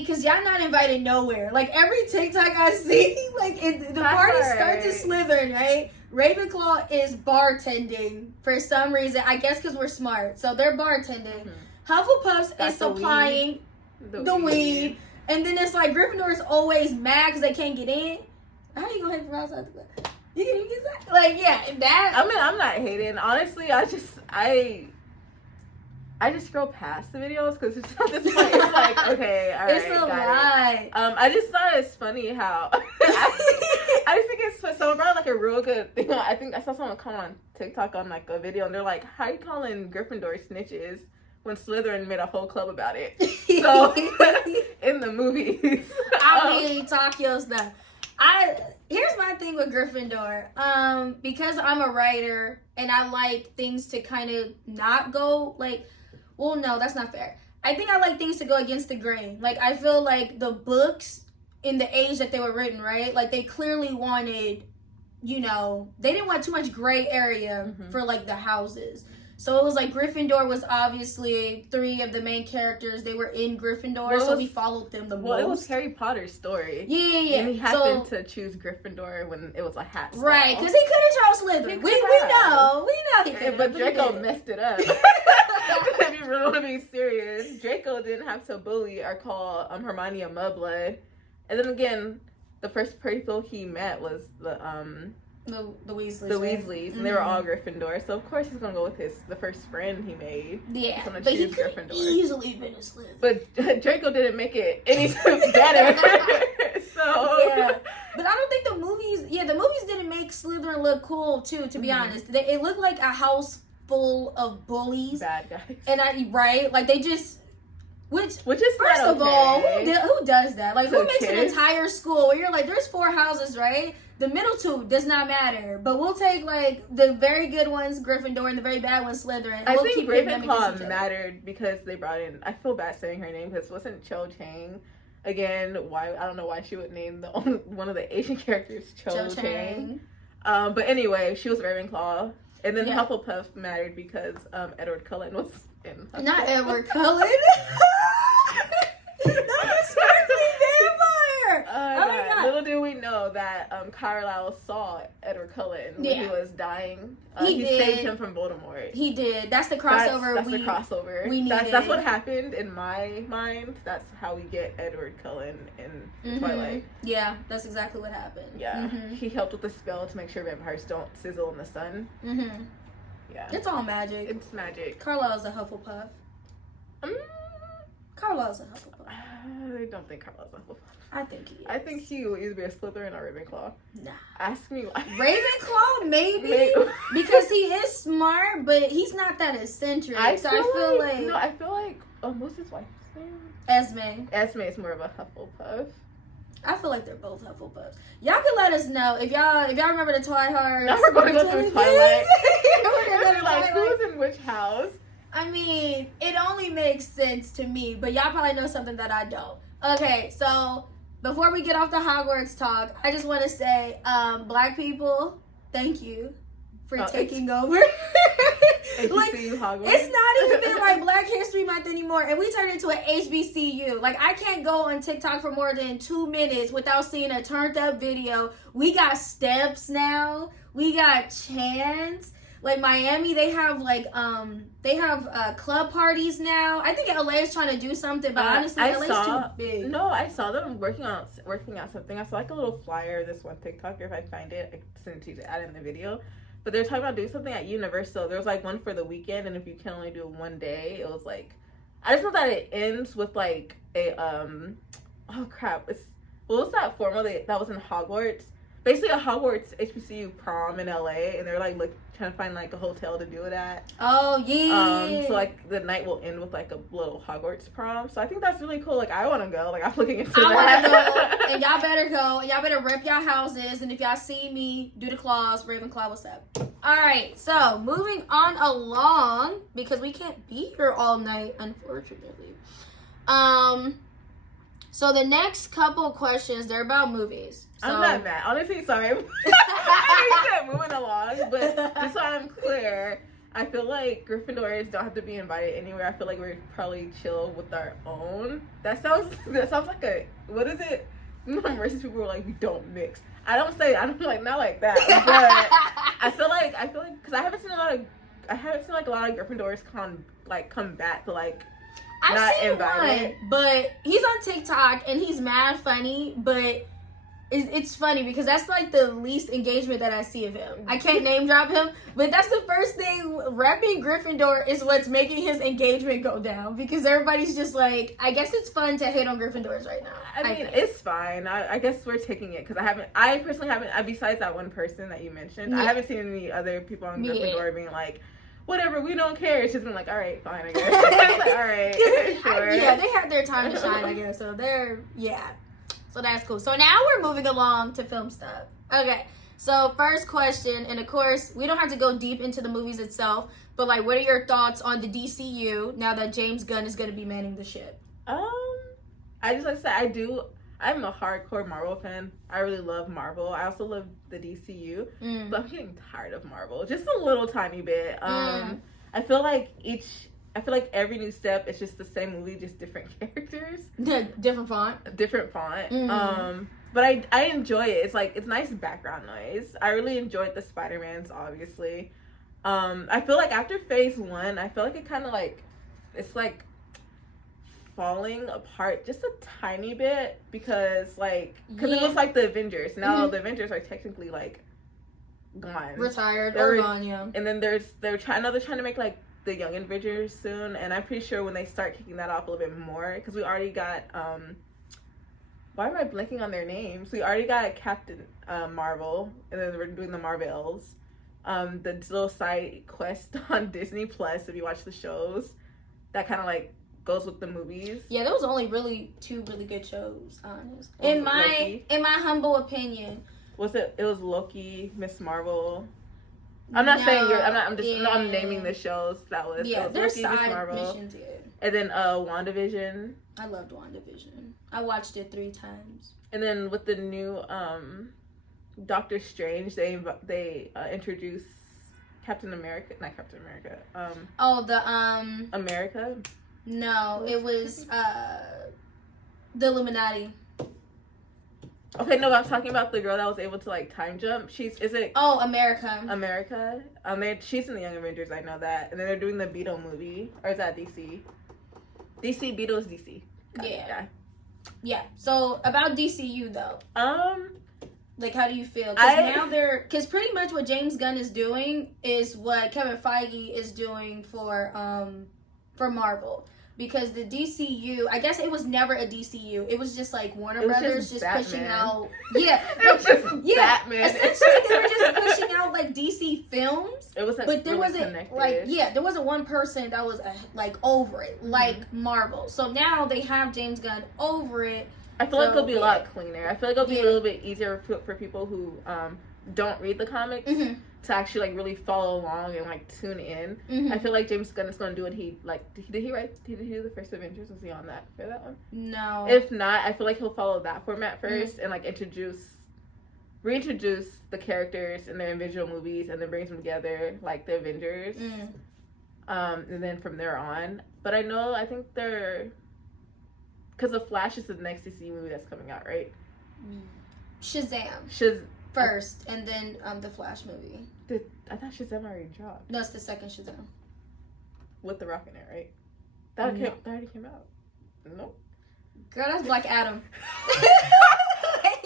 because y'all not invited nowhere. Like, every TikTok I see, like, the party starts at Slytherin, right? Ravenclaw is bartending for some reason. I guess because we're smart. So they're bartending. Mm-hmm. Hufflepuff's is supplying the weed. And then it's like, Gryffindor is always mad because they can't get in. How you gonna hate from outside the club? You can even get that? Like, yeah, that. I mean, I'm not hating. Honestly, I just scroll past the videos because it's at this point it's like, okay, all right, it's a lot. I just thought it's funny how I just think it's someone brought like a real good thing. I think I saw someone comment on TikTok on like a video and they're like, how are you calling Gryffindor snitches when Slytherin made a whole club about it? So in the movies, Takio stuff. Here's my thing with Gryffindor. Because I'm a writer and I like things to kind of not go like, well, no, that's not fair. I think I like things to go against the grain. Like, I feel like the books in the age that they were written, right? Like, they clearly wanted, they didn't want too much gray area for like the houses. So it was like Gryffindor was obviously 3 of the main characters. They were in Gryffindor, so we followed them the most. Well, it was Harry Potter's story. Yeah. And he happened to choose Gryffindor when it was a hat stall. Right, because he could have chose Slytherin. We know he could. But Draco messed it up. If you really want to be serious, Draco didn't have to bully or call Hermione a mudblood. And then again, the first people he met was the Weasleys. The Weasleys, and they were all Gryffindor. So of course he's gonna go with the first friend he made. Yeah, but he could easily been a Slytherin. But Draco didn't make it any better. So yeah, but I don't think the movies didn't make Slytherin look cool too. To be honest, it looked like a house full of bullies, bad guys, and like they just. Which is first of all, who does that? Like, who makes an entire school where you're like, there's 4 houses, right? The middle 2 does not matter, but we'll take like the very good ones, Gryffindor, and the very bad ones, Slytherin. I think Ravenclaw mattered because they brought in. I feel bad saying her name because it wasn't Cho Chang. Again, why I don't know why she would name one of the Asian characters Cho Chang. But anyway, she was Ravenclaw, and then Hufflepuff mattered because Edward Cullen was in Hufflepuff. Not Edward Cullen. That was Sparkly Vampire. Oh my God. Little do we know that Carlisle saw Edward Cullen when he was dying. He saved him from Voldemort. He did. That's the crossover. That's the crossover. We needed. That's what happened in my mind. That's how we get Edward Cullen in Twilight. Yeah, that's exactly what happened. Yeah, he helped with the spell to make sure vampires don't sizzle in the sun. Yeah, it's all magic. It's magic. Carlisle's a Hufflepuff. Carlisle's a Hufflepuff. I don't think Carlisle's a Hufflepuff. I think he is. I think he will either be a Slytherin or Ravenclaw. Nah. Ask me why. Ravenclaw, maybe. Because he is smart, but he's not that eccentric. I feel like... No, I feel like... what's his wife's name? Esme. Esme is more of a Hufflepuff. I feel like they're both Hufflepuffs. Y'all can let us know if y'all remember the Twilight. Now we're going to go through Twilight. Like, who's in which house? I mean, it only makes sense to me, but y'all probably know something that I don't. Okay, so before we get off the Hogwarts talk, I just want to say, Black people, thank you for taking over. HBCU Hogwarts. It's not even like Black History Month anymore, and we turned into an HBCU. Like, I can't go on TikTok for more than 2 minutes without seeing a turned up video. We got steps now. We got chants. Like Miami, they have club parties now. I think LA is trying to do something, but honestly, LA's too big. No, I saw them working on something. I saw like a little flyer. This one TikToker, if I find it, I can send it to you to add in the video. But they're talking about doing something at Universal. There was like one for the weekend, and if you can only do it one day, it was like, I just know that it ends with like a oh crap, what was that formal that was in Hogwarts? Basically a Hogwarts HBCU prom in LA, and they're like trying to find like a hotel to do it at. Oh yeah. So like the night will end with like a little Hogwarts prom. So I think that's really cool. Like I want to go. Like I'm looking into that. I want to go, and y'all better go. Y'all better rep y'all houses. And if y'all see me, do the claws. Ravenclaw, what's up? All right. So moving on along because we can't be here all night, unfortunately. So the next couple questions, they're about movies. So, I'm not mad. Honestly, sorry. I said moving along, but just so I'm clear, I feel like Gryffindors don't have to be invited anywhere. I feel like we're probably chill with our own. That sounds like a, what is it? Racist people are like, we don't mix. I don't like, not like that. But I feel like, because I haven't seen like a lot of Gryffindors come back to like, I've seen one, but he's on TikTok and he's mad funny, but it's funny because that's like the least engagement that I see of him. I can't name drop him, but that's the first thing. Repping Gryffindor is what's making his engagement go down because everybody's just like, I guess it's fun to hate on Gryffindors right now. I mean, it's fine. I guess we're taking it because I personally haven't, besides that one person that you mentioned, I haven't seen any other people on Gryffindor being like, whatever, we don't care. It's just been like, all right, fine, I guess. Like, all right, sure. Yeah, they had their time to shine, I guess. So so that's cool. So now we're moving along to film stuff. Okay, so first question, and of course, we don't have to go deep into the movies itself, but like, what are your thoughts on the DCU now that James Gunn is going to be manning the ship? I just like to say, I'm a hardcore Marvel fan. I really love Marvel. I also love the DCU, but I'm getting tired of Marvel. Just a little tiny bit. I feel like every new step, it's just the same movie, just different characters. Different font. But I enjoy it. It's nice background noise. I really enjoyed the Spider-Mans, obviously. I feel like after phase 1, I feel like it kind of like, it's like falling apart just a tiny bit because it was like the Avengers. Now the Avengers are technically like gone. Retired or gone, yeah. And then they're trying to make like the Young Avengers soon, and I'm pretty sure when they start kicking that off a little bit more, because we already got why am I blanking on their names? We already got Captain Marvel, and then we're doing the Marvels. The little side quest on Disney Plus, if you watch the shows, that kind of like goes with the movies. Yeah, there was only really 2 really good shows, honest. In my humble opinion. It was Loki, Miss Marvel. I'm not saying I'm naming the shows that was. Yeah, so there's Loki, side Miss Marvel. missions. And then WandaVision. I loved WandaVision. I watched it 3 times. And then with the new Doctor Strange, they introduced Captain America. Not Captain America. America. No, it was the Illuminati. Okay, no, I'm talking about the girl that was able to like time jump. America. America. She's in the Young Avengers. I know that. And then they're doing the Beetle movie, or is that DC? DC Beetle's DC. Yeah. So about DCU though. Like, how do you feel? Because pretty much what James Gunn is doing is what Kevin Feige is doing for Marvel. Because the DCU, I guess it was never a DCU. It was just like Warner Brothers just pushing out. Yeah, it was just Batman. Essentially, they were just pushing out like DC films. It was like, but there really wasn't connected. there wasn't one person that was like over it, like Marvel. So now they have James Gunn over it. I feel like it'll be a lot cleaner. I feel like it'll be a little bit easier for people who don't read the comics to actually like really follow along and like tune in. I feel like James Gunn is going to do what he like. Did he do the first Avengers? Was he on that for that one? No. If not, I feel like he'll follow that format first and like reintroduce the characters in their individual movies and then brings them together like the Avengers. And then from there on. But I think they're, because The Flash is the next DC movie that's coming out, right? Shazam. First, and then the Flash movie. I thought Shazam already dropped. No, it's the second Shazam. With The Rock in it, right? That already came out. No. Girl, that's Black Adam.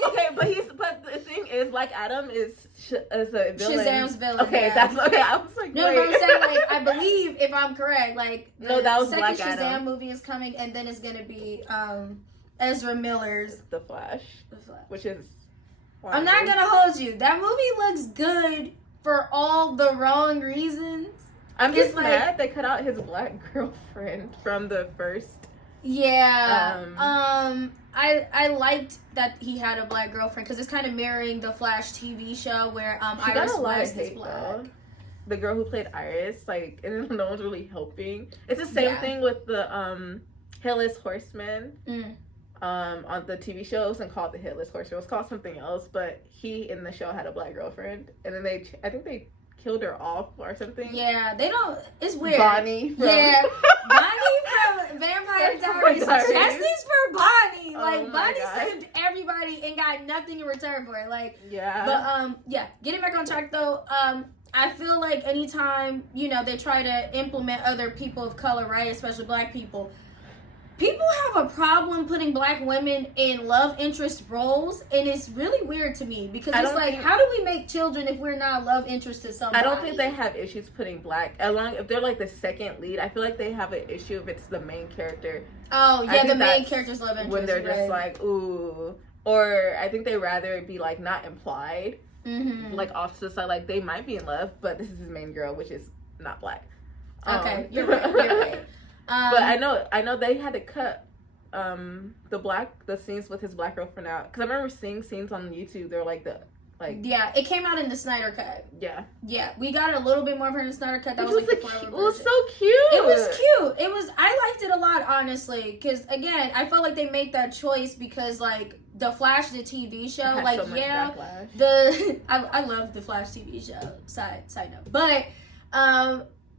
Okay, but the thing is, Black Adam is a villain. Shazam's villain. Okay, that's okay. I was like, no, but I'm saying, like, I believe, if I'm correct, like, that was second Black Shazam Adam. movie is coming, and then it's gonna be Ezra Miller's The Flash, which is. I'm not gonna hold you. That movie looks good for all the wrong reasons. I'm just mad they cut out his black girlfriend from the first. Yeah. I liked that he had a black girlfriend because it's kind of mirroring the Flash TV show where Iris West is black. Though. The girl who played Iris, like, and no one's really helping. It's the same thing with the Headless Horseman. On the TV show, it wasn't called the Headless Horseman. It was called something else, but he in the show had a black girlfriend, and then I think they killed her off or something. Yeah, they don't. It's weird. Bonnie from Vampire Diaries. Justice for Bonnie. Like, Bonnie saved everybody and got nothing in return for it. Like, But getting back on track though. I feel like anytime they try to implement other people of color, right, especially black people. People have a problem putting black women in love interest roles, and it's really weird to me because it's like, how do we make children if we're not love interest to somebody? I don't think they have issues putting black. If they're like the second lead, I feel like they have an issue if it's the main character. Oh yeah, the main character's love interest when they're just like ooh, or I think they rather be like not implied, like off to the side, like they might be in love, but this is his main girl, which is not black. Okay, you're right. But I know they had to cut the scenes with his black girlfriend out because I remember seeing scenes on YouTube. They're like it came out in the Snyder Cut. Yeah, we got a little bit more of her in the Snyder Cut. That was like it was so cute. It was cute. I liked it a lot, honestly, because again, I felt like they made that choice because like the Flash, the TV show, like so I love the Flash TV show. Side note, but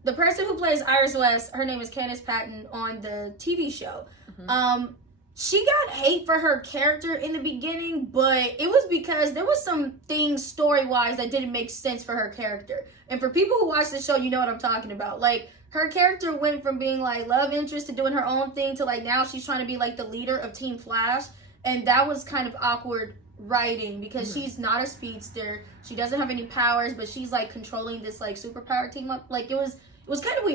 the person who plays Iris West, her name is Candice Patton on the TV show. She got hate for her character in the beginning, but it was because there was some things story-wise that didn't make sense for her character. And for people who watch the show, you know what I'm talking about. Like, her character went from being like love interest to doing her own thing to like now she's trying to be like the leader of Team Flash. And that was kind of awkward writing because she's not a speedster. She doesn't have any powers, but she's like controlling this like superpower team up. Like it was kind of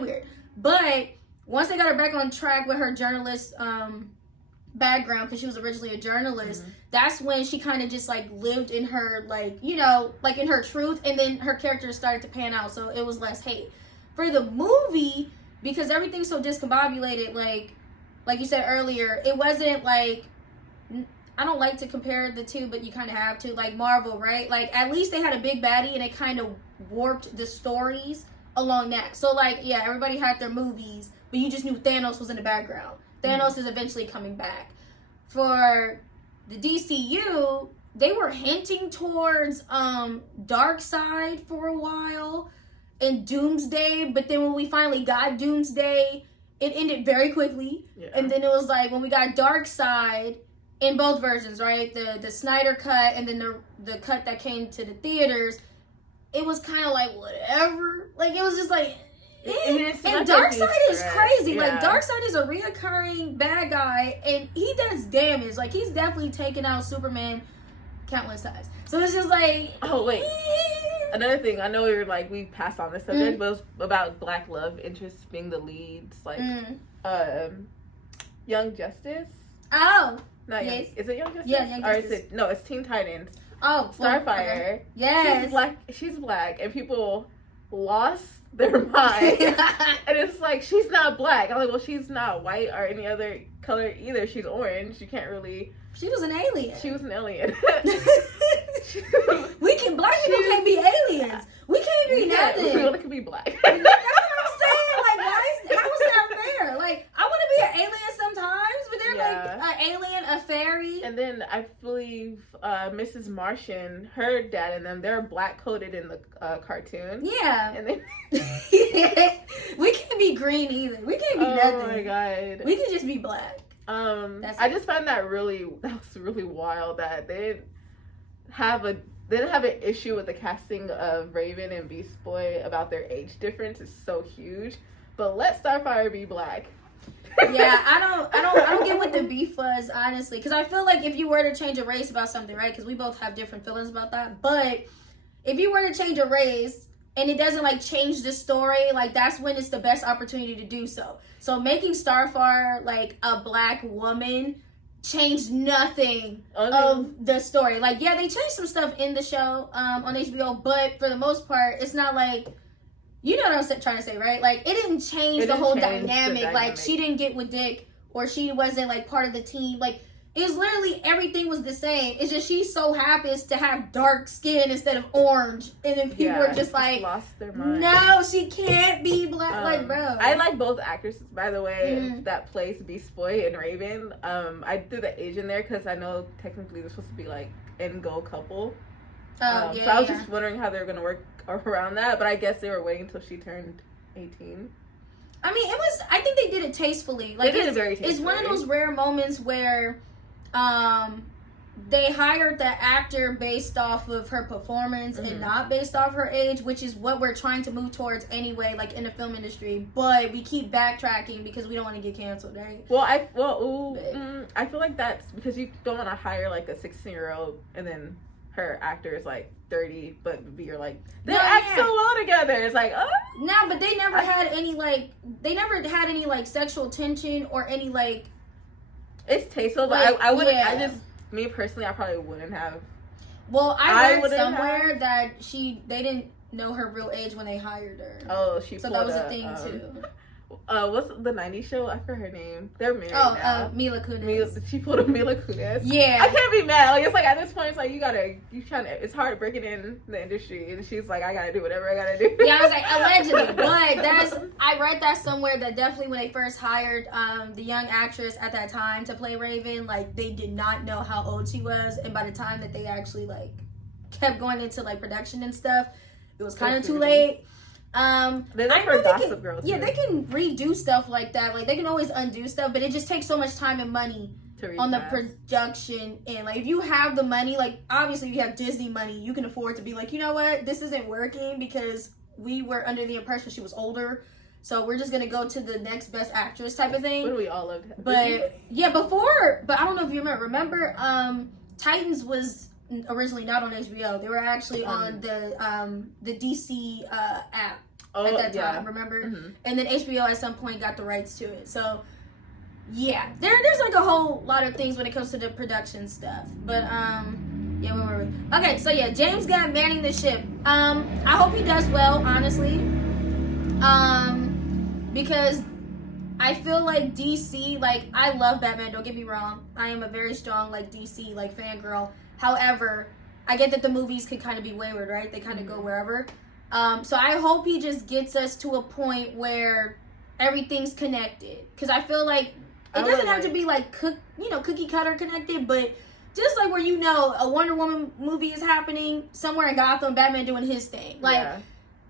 weird. But once they got her back on track with her journalist background, because she was originally a journalist, that's when she kind of just like lived in her like in her truth, and then her character started to pan out, so it was less hate. For the movie, because everything's so discombobulated, like you said earlier, it wasn't like, I don't like to compare the two, but you kind of have to, like Marvel, right? Like at least they had a big baddie and it kind of warped the stories along that. So like, yeah, everybody had their movies, but you just knew Thanos was in the background. Thanos is eventually coming back. For the DCU, they were hinting towards Darkseid for a while and Doomsday, but then when we finally got Doomsday, it ended very quickly. Yeah. And then it was like when we got Darkseid in both versions, right? The Snyder cut and then the cut that came to the theaters, it was kind of like whatever. Like it was just like and Darkseid is crazy. Like Darkseid is a reoccurring bad guy, and he does damage. Like he's definitely taken out Superman countless times. So it's just like, oh wait, another thing. I know we passed on this subject, but it was about Black love interests being the leads, like Young Justice. Oh, not yes. Is it Young Justice? Yeah, Young Justice. Or is it, no, it's Teen Titans. Oh, Starfire. Okay. Yes, She's black, and people lost their mind. And it's like, she's not black. I'm like, well, she's not white or any other color either. She's orange. You can't really. She was an alien. She was an alien. Black people can't be aliens. We can't be nothing. We really could be black. That's what I'm saying. Like, how is that fair? Like, I want to be an alien sometimes, but they're like an alien, a fairy. And then I believe Mrs. Martian, her dad and them, they're black coded in the cartoon. Yeah. And they we can't be green either. We can't be nothing. Oh my god. We can just be black. I just find that was really wild that they didn't have an issue with the casting of Raven and Beast Boy about their age difference is so huge, but let Starfire be black. Yeah, I don't get what the beef was, honestly, because I feel like if you were to change a race about something, right? Because we both have different feelings about that, but if you were to change a race and it doesn't like change the story, like that's when it's the best opportunity to do so. So making Starfire like a black woman changed nothing of the story. Like, yeah, they changed some stuff in the show on HBO, but for the most part, it's not like, you know what I'm trying to say, right? Like, it didn't change the whole dynamic. Like, she didn't get with Dick, or she wasn't like part of the team. Like, it was literally everything was the same. It's just she so happens to have dark skin instead of orange, and then people are just like, lost their mind. No, she can't be black. Like, bro, I like both actresses, by the way, that plays Beast Boy and Raven. I threw the age in there because I know technically they're supposed to be like end goal couple. So I was just wondering how they were gonna work around that, but I guess they were waiting until she turned 18. I mean, I think they did it tastefully. Like, they did it very tastefully. It's one of those rare moments where they hired the actor based off of her performance and not based off her age, which is what we're trying to move towards anyway, like in the film industry. But we keep backtracking because we don't want to get canceled, right? Well, I feel like that's because you don't want to hire like a 16-year-old and then her actor is like 30, but you're like, they act so well together. It's like, oh. No, but they never had any like sexual tension or any like. It's tasteful, but I wouldn't. I just, me personally, I probably wouldn't have. Well, I read somewhere that they didn't know her real age when they hired her. Oh, so that was a thing too. What's the 90s show? I forgot her name. They're married now. Mila Kunis. She pulled a Mila Kunis. Yeah. I can't be mad. Like, it's like at this point, it's like it's hard breaking in the industry. And she's like, I gotta do whatever I gotta do. Yeah, I was like, allegedly. But I read that somewhere that definitely when they first hired the young actress at that time to play Raven, like, they did not know how old she was. And by the time that they actually, like, kept going into, like, production and stuff, it was kind of too late. They look for Gossip Girl. Yeah, they can redo stuff like that. Like, they can always undo stuff, but it just takes so much time and money on the production. And like, if you have the money, like, obviously if you have Disney money, you can afford to be like, you know what, this isn't working because we were under the impression she was older, so we're just gonna go to the next best actress type of thing. What do we all love? But yeah, before, but I don't know if you remember Titans was originally not on HBO. They were actually on the DC app at that time, remember? And then HBO at some point got the rights to it. So yeah, there's like a whole lot of things when it comes to the production stuff. But yeah, where were we? Okay, so yeah, James Gunn manning the ship. I hope he does well, honestly. Because I feel like DC, like, I love Batman, don't get me wrong. I am a very strong, like, DC, like, fangirl. However, I get that the movies can kind of be wayward, right? They kind of go wherever. So I hope he just gets us to a point where everything's connected. Because I feel like it doesn't have to be like cookie cutter connected, but just like where a Wonder Woman movie is happening somewhere in Gotham, Batman doing his thing, like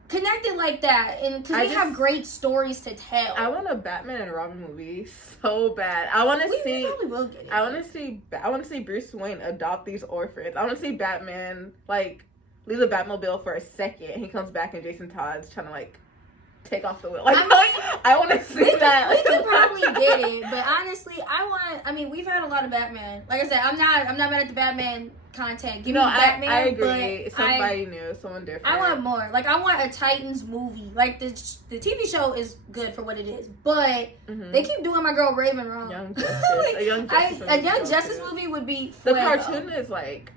connected like that, and because they have great stories to tell. I want a Batman and Robin movie so bad. I want to see. Probably will get it. I want to see Bruce Wayne adopt these orphans. I want to see Batman like leave the Batmobile for a second. He comes back and Jason Todd's trying to like take off the wheel. Like, I want to see that. We could probably get it, but honestly, we've had a lot of Batman. Like I said, I'm not mad at the Batman content. Give me Batman. I agree. Somebody new, someone different. I want more. Like, I want a Titans movie. Like, the TV show is good for what it is, but they keep doing my girl Raven wrong. Young Justice. A Young Justice movie would be. The cartoon is like.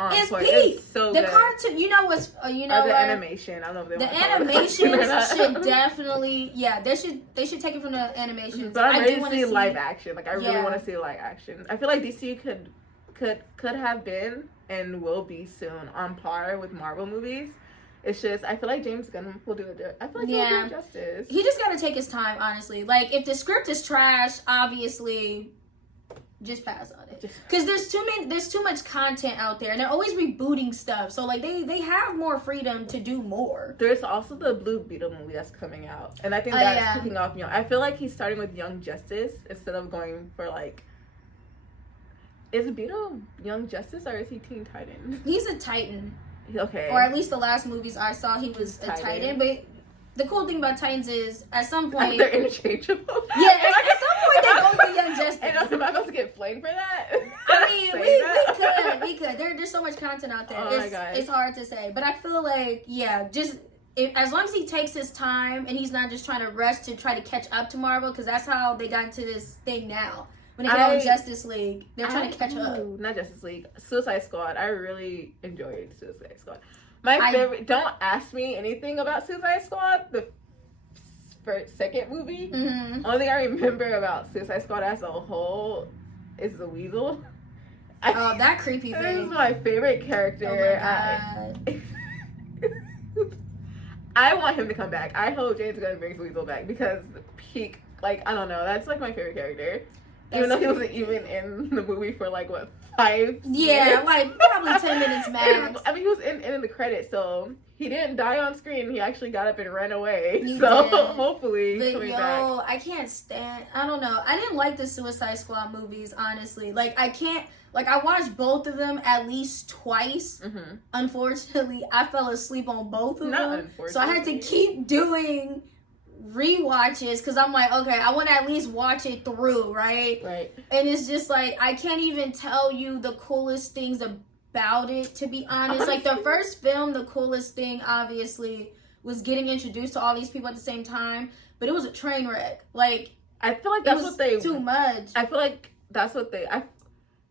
It's peak. It's so the good. Cartoon, the animation. I don't know if the animations should definitely, they should take it from the animations. But I'm ready to see live action. Like I really want to see live action. I feel like DC could have been and will be soon on par with Marvel movies. It's just I feel like James Gunn will do it. I feel like he'll do it justice. He just got to take his time, honestly. Like if the script is trash, obviously. Just pass on it, because there's too much content out there, and they're always rebooting stuff. So like they have more freedom to do more. There's also the Blue Beetle movie that's coming out, and I think that's kicking off. I feel like he's starting with Young Justice instead of going for like. Is Beetle Young Justice or is he Teen Titan? He's a Titan. Okay. Or at least the last movies I saw, he was a Titan. But the cool thing about Titans is, at some point... They're interchangeable. Yeah, at some point they go to Young Justice. And am I supposed to get flamed for that? I mean, we could. There's so much content out there. Oh my gosh. It's hard to say. But I feel like, as long as he takes his time and he's not just trying to rush to try to catch up to Marvel, because that's how they got into this thing now. When they got on Justice League, they're trying to catch up. Not Justice League. Suicide Squad. I really enjoyed Suicide Squad. My favorite. Don't ask me anything about Suicide Squad. The second movie. Mm-hmm. Only thing I remember about Suicide Squad as a whole is the Weasel. That creepy thing. This is my favorite character. Oh my God. I want him to come back. I hope James Gunn brings Weasel back because peak. Like I don't know. That's like my favorite character. Even though he wasn't even in the movie for like what 5 Yeah, like probably 10 minutes max. I mean, he was in the credits, so he didn't die on screen. He actually got up and ran away. He so did. Hopefully he's coming back. I can't stand. I don't know. I didn't like the Suicide Squad movies, honestly. Like I can't. Like I watched both of them at least twice. Mm-hmm. Unfortunately, I fell asleep on both of them, so I had to unfortunately. keep doing rewatches because I'm like, okay, I want to at least watch it through, right? Right. And it's just like I can't even tell you the coolest things about it, to be honest. Like the first film, the coolest thing obviously was getting introduced to all these people at the same time, but it was a train wreck. Like I feel like that's what they too much. I feel like that's what they.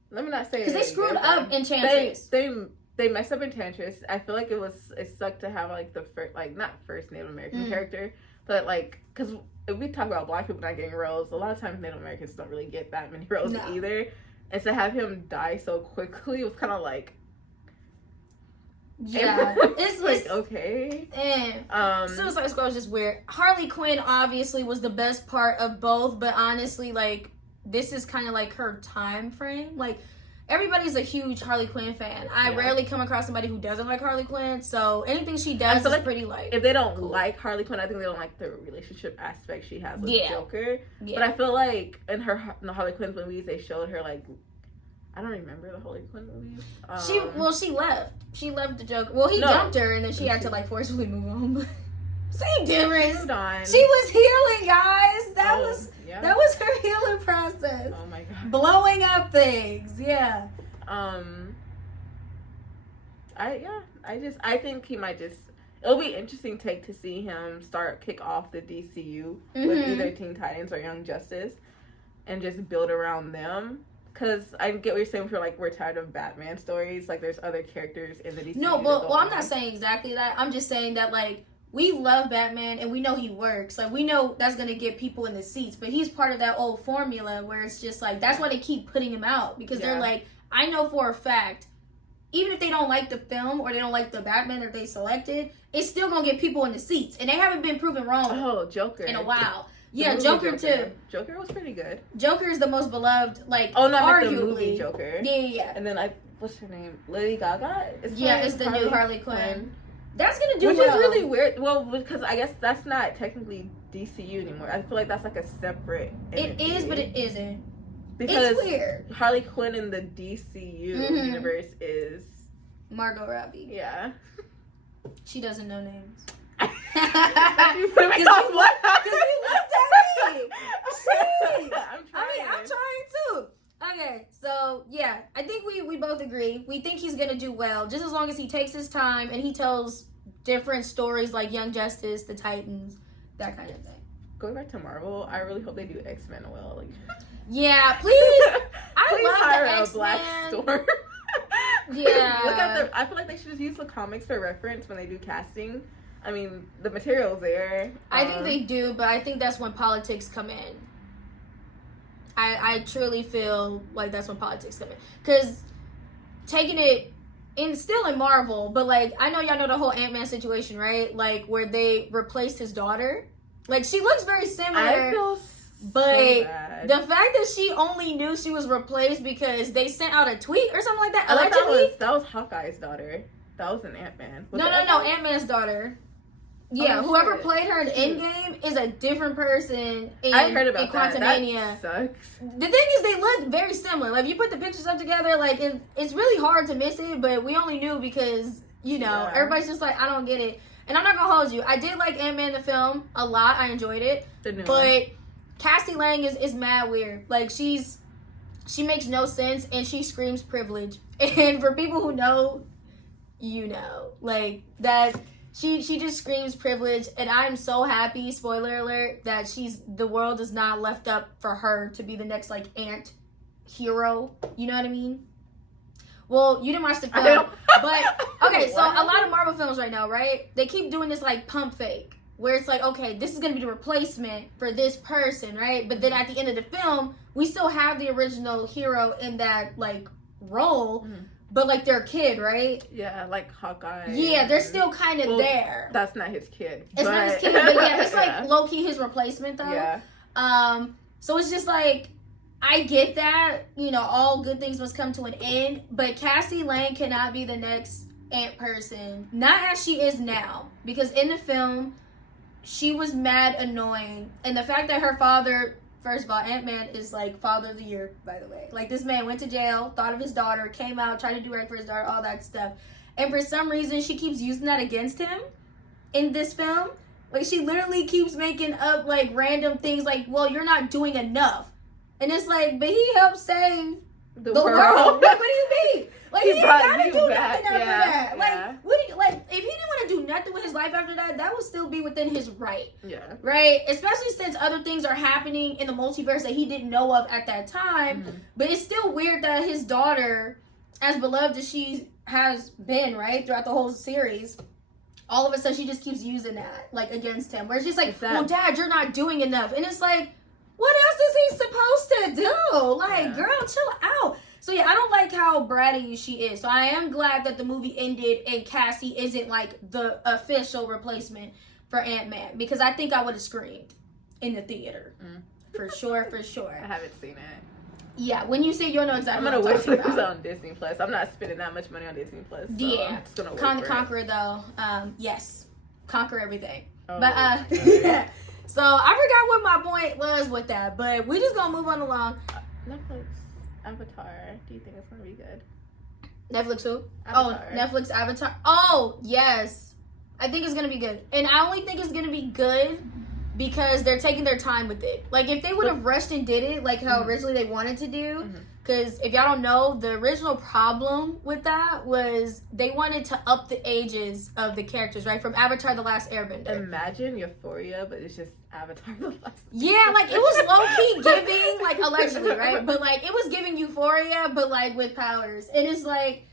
Let me not say because they screwed up Enchantress. They messed up Enchantress. I feel like it sucked to have like the first, like not first Native American character. But, like, because if we talk about Black people not getting roles, a lot of times Native Americans don't really get that many roles either. And to have him die so quickly was kind of like... Yeah. it's like, okay. Suicide Squad was just weird. Harley Quinn, obviously, was the best part of both. But, honestly, like, this is kind of like her time frame. Like... Everybody's a huge Harley Quinn fan. I rarely come across somebody who doesn't like Harley Quinn, so anything she does is pretty like. If they don't like Harley Quinn, I think they don't like the relationship aspect she has with Joker. Yeah. But I feel like in the Harley Quinn movies, they showed her like, I don't remember the Harley Quinn movies. She left. She left the Joker. Well, he dumped her, and then she had to like forcibly move on. Same difference. Moved on. She was healing, guys. That was her healing process. Oh my God. Blowing up things. Yeah. I think he might just. It'll be interesting to see him kick off the DCU with either Teen Titans or Young Justice, and just build around them. Because I get what you're saying. We're tired of Batman stories. Like there's other characters in the DCU. No, well, I'm not saying exactly that. I'm just saying that like. We love Batman, and we know he works. Like, we know that's going to get people in the seats. But he's part of that old formula where it's just, like, that's why they keep putting him out. Because they're like, I know for a fact, even if they don't like the film or they don't like the Batman that they selected, it's still going to get people in the seats. And they haven't been proven wrong Joker. in a while. Yeah, movie Joker too. Joker was pretty good. Joker is the most beloved, like, Oh no, I meant arguably. the movie Joker. Yeah. And then what's her name? Lady Gaga. It's the new Harley Quinn. That's gonna do Which well. is really weird. Well, because I guess that's not technically DCU anymore. I feel like that's like a separate. It is, but it isn't. Because it's weird. Harley Quinn in the DCU universe is Margot Robbie. Yeah. She doesn't know names. You put me on what? Because you looked at me. See? I'm trying too. Okay, so yeah, I think we both agree. We think he's gonna do well, just as long as he takes his time and he tells different stories like Young Justice, the Titans, that kind of thing. Going back to Marvel, I really hope they do X-Men well. Like, yeah, please. please love hire the a X-Men. Black Storm. Yeah. Look at I feel like they should just use the comics for reference when they do casting. I mean, the material's there. I think they do, but I think that's when politics come in. I truly feel like that's when politics come in. Because taking it still in Marvel, but like, I know y'all know the whole Ant-Man situation, right? Like, where they replaced his daughter. Like, she looks very similar. I feel but bad. the fact that she only knew she was replaced because they sent out a tweet or something like that. I like Allegedly. that was Hawkeye's daughter. That was an Ant-Man. No, Ant-Man's daughter. Yeah, whoever shit. played her in Endgame is a different person in I heard about Quantumania. That sucks. The thing is, they look very similar. Like, if you put the pictures up together, like, it's really hard to miss it, but we only knew because, everybody's just like, I don't get it. And I'm not gonna hold you. I did like Ant-Man the film a lot. I enjoyed it. The new but one. Cassie Lang is mad weird. Like, she makes no sense, and she screams privilege. And for people who know, like, that... She just screams privilege, and I'm so happy, spoiler alert, that the world is not left up for her to be the next, like, ant hero. You know what I mean? Well, you didn't watch the film, but, okay, so a lot of Marvel films right now, right? They keep doing this, like, pump fake, where it's like, okay, this is going to be the replacement for this person, right? But then at the end of the film, we still have the original hero in that, like, role, but, like, their kid, right? Yeah, like Hawkeye. Yeah, they're still kind of there. That's not his kid. It's not his kid, but yeah, it's like low-key his replacement, though. Yeah. So it's just like, I get that, all good things must come to an end, but Cassie Lang cannot be the next ant person. Not as she is now. Because in the film, she was mad annoying. And the fact that her father... First of all, Ant-Man is, like, father of the year, by the way. Like, this man went to jail, thought of his daughter, came out, tried to do right for his daughter, all that stuff. And for some reason, she keeps using that against him in this film. Like, she literally keeps making up, like, random things like, well, you're not doing enough. And it's like, but he helped save the world. Like, what do you mean? Like, he didn't gotta do nothing after that. Like, what do you, like, if he didn't want to do nothing with his life after that, that would still be within his right. Yeah. Right? Especially since other things are happening in the multiverse that he didn't know of at that time. Mm-hmm. But it's still weird that his daughter, as beloved as she has been, right, throughout the whole series, all of a sudden she just keeps using that, like, against him. Where it's just like, well, Dad, you're not doing enough. And it's like, what else is he supposed to do? Like, girl, chill out. So, yeah, I don't like how bratty she is. So, I am glad that the movie ended and Cassie isn't, like, the official replacement for Ant-Man. Because I think I would have screamed in the theater. For sure. I haven't seen it. Yeah, when you say you don't know exactly I'm what I'm going to talking wait about. on Disney Plus. I'm not spending that much money on Disney Plus. So Yeah. I'm just going to wait Conqueror, though. Yes. Conquer everything. Oh, but, okay. So, I forgot what my point was with that. But we just going to move on along. Netflix. Avatar. Do you think it's gonna be good? Netflix who? Avatar. Oh, Netflix Avatar. Oh, yes. I think it's gonna be good. And I only think it's gonna be good because they're taking their time with it. Like, if they would have rushed and did it like how originally they wanted to do, because if y'all don't know, the original problem with that was they wanted to up the ages of the characters, right? From Avatar The Last Airbender. Imagine Euphoria, but it's just Avatar The Last Yeah, like, it was low-key giving, like, allegedly, right? But, like, it was giving Euphoria, but, like, with powers. And it's like,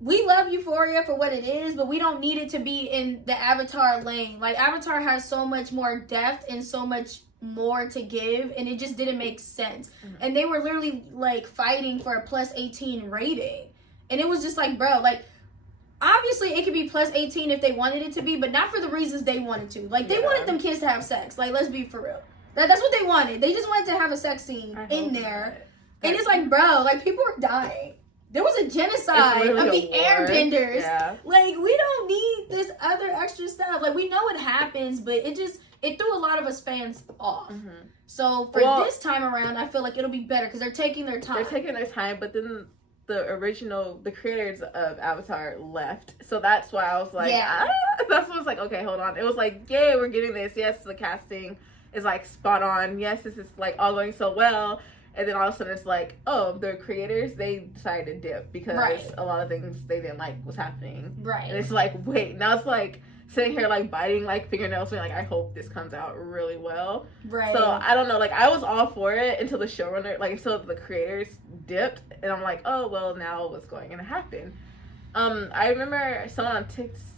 we love Euphoria for what it is, but we don't need it to be in the Avatar lane. Like, Avatar has so much more depth and so much more to give, and it just didn't make sense. And they were literally, like, fighting for a plus 18 rating. And it was just like, bro, like, obviously it could be plus 18 if they wanted it to be, but not for the reasons they wanted to. Like, they wanted them kids to have sex. Like, let's be for real. That's what they wanted. They just wanted to have a sex scene in there. And it's like, bro, like, people are dying. There was a genocide of the airbenders. Yeah. Like, we don't need this other extra stuff. Like, we know it happens, but it threw a lot of us fans off. Mm-hmm. So for this time around, I feel like it'll be better because they're taking their time. They're taking their time, but then the creators of Avatar left. So that's why I was like, that's what I was like, okay, hold on. It was like, yay, we're getting this. Yes, the casting is like spot on. Yes, this is like all going so well. And then all of a sudden it's like, oh, the creators, they decided to dip because a lot of things they didn't like was happening. Right. And it's like, wait, now it's like sitting here like biting like fingernails and like, I hope this comes out really well. Right. So I don't know, like I was all for it until the showrunner, like until the creators dipped, and I'm like, oh well, now what's going to happen? I remember someone on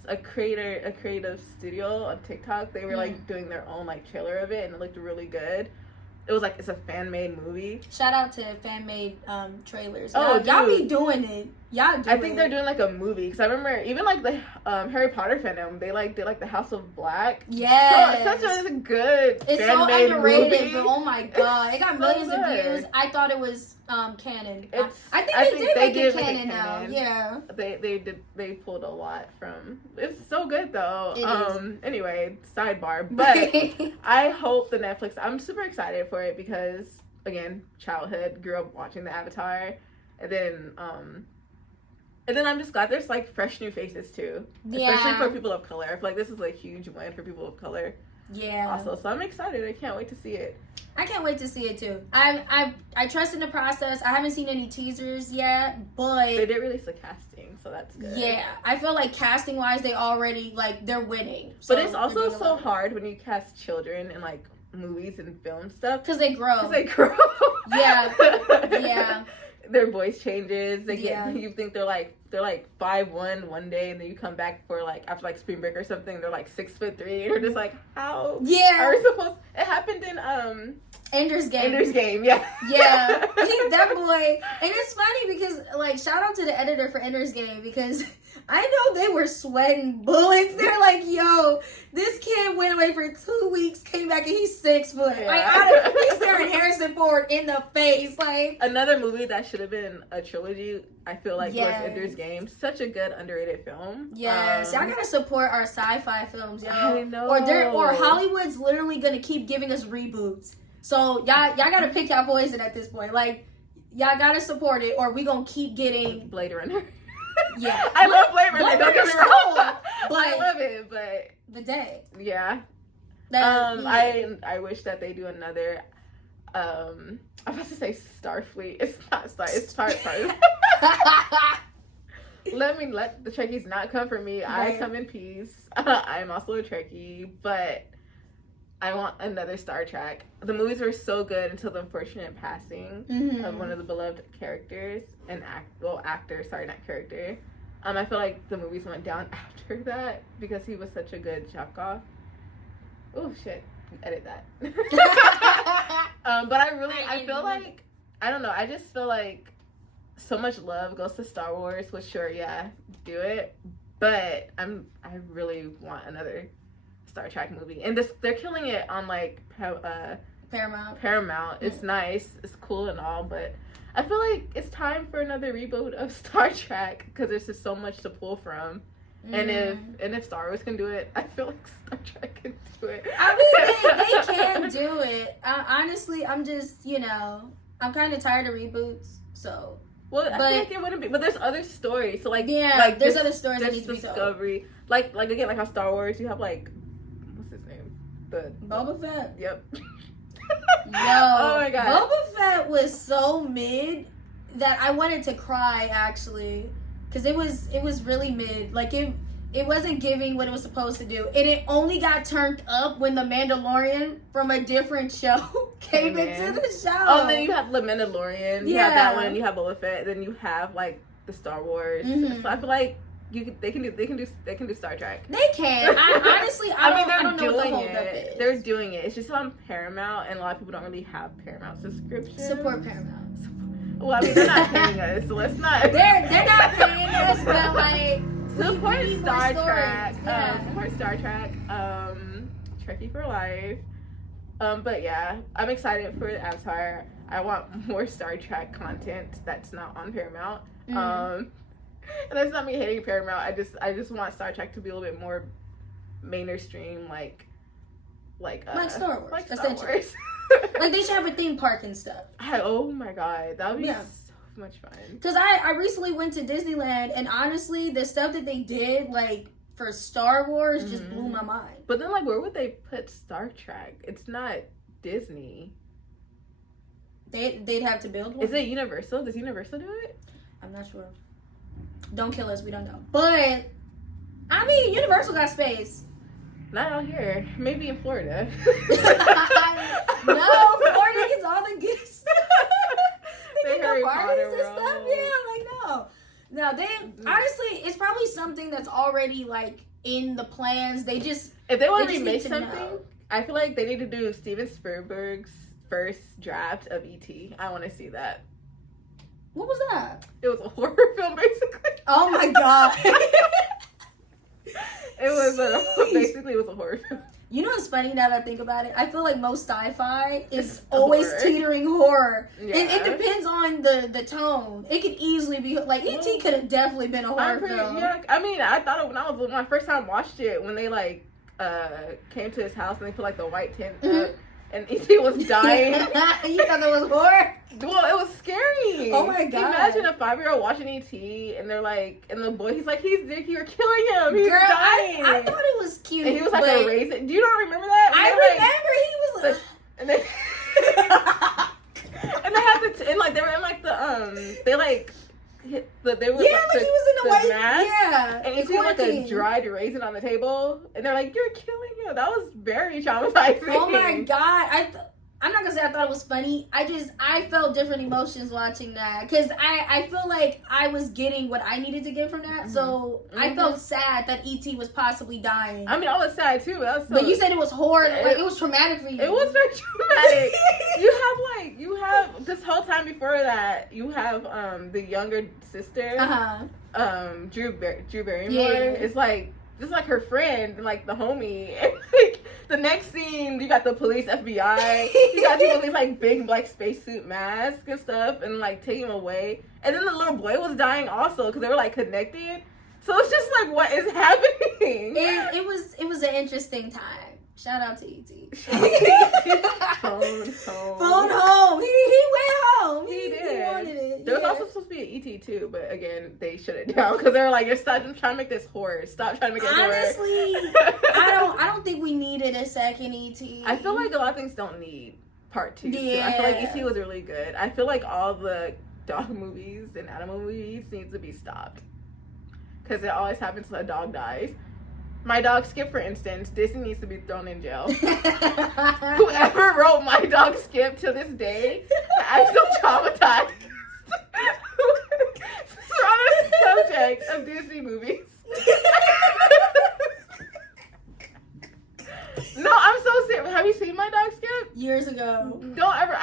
a creative studio on TikTok, they were like doing their own like trailer of it and it looked really good. It was like, it's a fan-made movie. Shout out to fan-made trailers. Oh, y'all be doing it. Y'all do I think they're doing like a movie because I remember even like the Harry Potter fandom, they like did like the House of Black. Yeah, so, such a good. It's so underrated, movie. But oh my god, it got millions of views. I thought it was canon. I think they did make it canon now. Yeah, they pulled a lot from. It's so good though. Anyway, sidebar, but I hope the Netflix. I'm super excited for it because again, childhood, grew up watching the Avatar, and then I'm just glad there's like fresh new faces too, especially for people of color. I feel like this is a huge win for people of color. Yeah. Also, so I'm excited. I can't wait to see it. I can't wait to see it too. I trust in the process. I haven't seen any teasers yet, but they did release the casting, so that's good. Yeah, I feel like casting wise, they already they're winning. So but it's also so hard when you cast children in like movies and film stuff because they grow. Yeah, yeah. Their voice changes. They get you think they're like 5'1" one day, and then you come back for like after like spring break or something, they're like 6'3", and you're just like, how? Yeah. Are we supposed? It happened in Ender's Game. Ender's Game, yeah. Yeah. That boy. And it's funny because like shout out to the editor for Ender's Game because I know they were sweating bullets. They're like, yo, this kid went away for 2 weeks, came back, and he's 6 foot. Yeah. Like, he's staring Harrison Ford in the face. Like, another movie that should have been a trilogy, I feel like, was Ender's Game. Such a good, underrated film. Yes. Y'all gotta support our sci-fi films, yo. I know. Or Hollywood's literally gonna keep giving us reboots. So, y'all gotta pick y'all poison at this point. Like, y'all gotta support it, or we gonna keep getting... Blade Runner. Yeah, I love Blade Runner. Don't get me wrong. But I love it, but the day. Yeah. I wish that they do another. I'm about to say Starfleet. It's not Star. It's Star. Let the Trekkies not come for me. Right. I come in peace. I am also a Trekkie, but I want another Star Trek. The movies were so good until the unfortunate passing of one of the beloved characters and actor. Sorry, not character. I feel like the movies went down after that because he was such a good Chekhov. Oh shit! Edit that. But I feel like I don't know. I just feel like so much love goes to Star Wars. Which sure, yeah, do it. But I really want another Star Trek movie, and they're killing it on like Paramount. It's nice, it's cool and all, but I feel like it's time for another reboot of Star Trek because there's just so much to pull from. And if Star Wars can do it, I feel like Star Trek can do it. I mean, they can do it. Honestly, I'm just I'm kind of tired of reboots, so. Well, I feel like it wouldn't be, but there's other stories. So like, there's other stories that need to be told. Discovery, like again, like how Star Wars, you have like, what's his name? Boba Fett. Yep. Yo, oh my god, Boba Fett was so mid that I wanted to cry actually, because it was really mid. Like it wasn't giving what it was supposed to do, and it only got turned up when the Mandalorian from a different show came into the show. Oh, then you have the Mandalorian. You have that one. You have Boba Fett. Then you have like the Star Wars. So I feel like they can do Star Trek. They can. I don't know what the hold up is. They're doing it. It's just on Paramount, and a lot of people don't really have Paramount subscriptions. Support Paramount. Well, I mean, they're not paying us, so let's not. They're not paying us, but like Support need more Star stories. Trek. Yeah. Support Star Trek. Trekkie for life. But yeah, I'm excited for Avatar. I want more Star Trek content that's not on Paramount. And that's not me hating Paramount. I just want Star Trek to be a little bit more mainstream, like Star Wars, like Star essentially. Wars. Like they should have a theme park and stuff. Oh my god, that would be Yeah. so much fun. Because I recently went to Disneyland, and honestly, the stuff that they did, like, for Star Wars just blew my mind. But then, like, where would they put Star Trek? It's not Disney. They'd have to build one. Is it Universal? Does Universal do it? I'm not sure. Don't kill us, we don't know. But, I mean, Universal got space. Not out here. Maybe in Florida. No, Florida gets all the gifts. They The can Harry go parties Potter and stuff. world. Yeah, like, no. No, they, honestly, it's probably something that's already, like, in the plans. They just, If they want They to just need remake to something, know. I feel like they need to do Steven Spielberg's first draft of E.T. I want to see that. what was that? It was a horror film, basically. Oh my god. It was Jeez. basically it was a horror film. You know what's funny now that I think about it? I feel like most sci-fi is It's always horror. teetering horror. Yeah. It depends on the tone. It could easily be like E.T. could have definitely been a horror I'm pretty, film. yeah. I mean, I thought it when my first time watched it, when they like came to his house and they put like the white tent up, and E.T. was dying. You thought that was horror? Well, it was scary. Oh my Can you God. imagine a 5-year-old watching E.T. and they're like, and the boy, he's like, you're killing him. He's Girl, dying. I thought it was cute. And he was like but a raisin. Do you not remember that? I They, like, remember he was like. and they had to, and like they were in like the they like hit they were Yeah, like he was in the white. mask, Yeah. and it's like a quarantine. dried raisin on the table, and they're like, "You're killing him." That was very traumatizing. Oh my god! I'm not gonna say I thought it was funny. I felt different emotions watching that because I feel like I was getting what I needed to get from that. So I felt sad that E.T. was possibly dying. I mean, I was sad too. But you said it was horror. Yeah, Like it was traumatic for you. it was very traumatic. you have this whole time before that. You have the younger sister, Drew Barrymore. Yeah. It's like. Just like her friend and like the homie. And like the next scene, you got the police, FBI. You got people with these like big like spacesuit masks and stuff, and like take him away. And then the little boy was dying also because they were like connected. So it's just like, what is happening? It was an interesting time. Shout out to E.T. Phone Phone home. He went home. He did. He wanted it. There was Yeah. also supposed to be an E.T. too, but again, they shut it down because they were like, "You're stop trying to make this horror. Stop trying to make it horror." Honestly, I don't think we needed a second E.T. I feel like a lot of things don't need part 2. Yeah. I feel like E.T. was really good. I feel like all the dog movies and animal movies needs to be stopped because it always happens when a dog dies. My dog Skip, for instance, Disney needs to be thrown in jail. Whoever wrote My Dog Skip to this day, I'm still traumatized. We're on the subject of Disney movies. No, I'm so serious. Have you seen My Dog Skip? Years ago. Don't ever.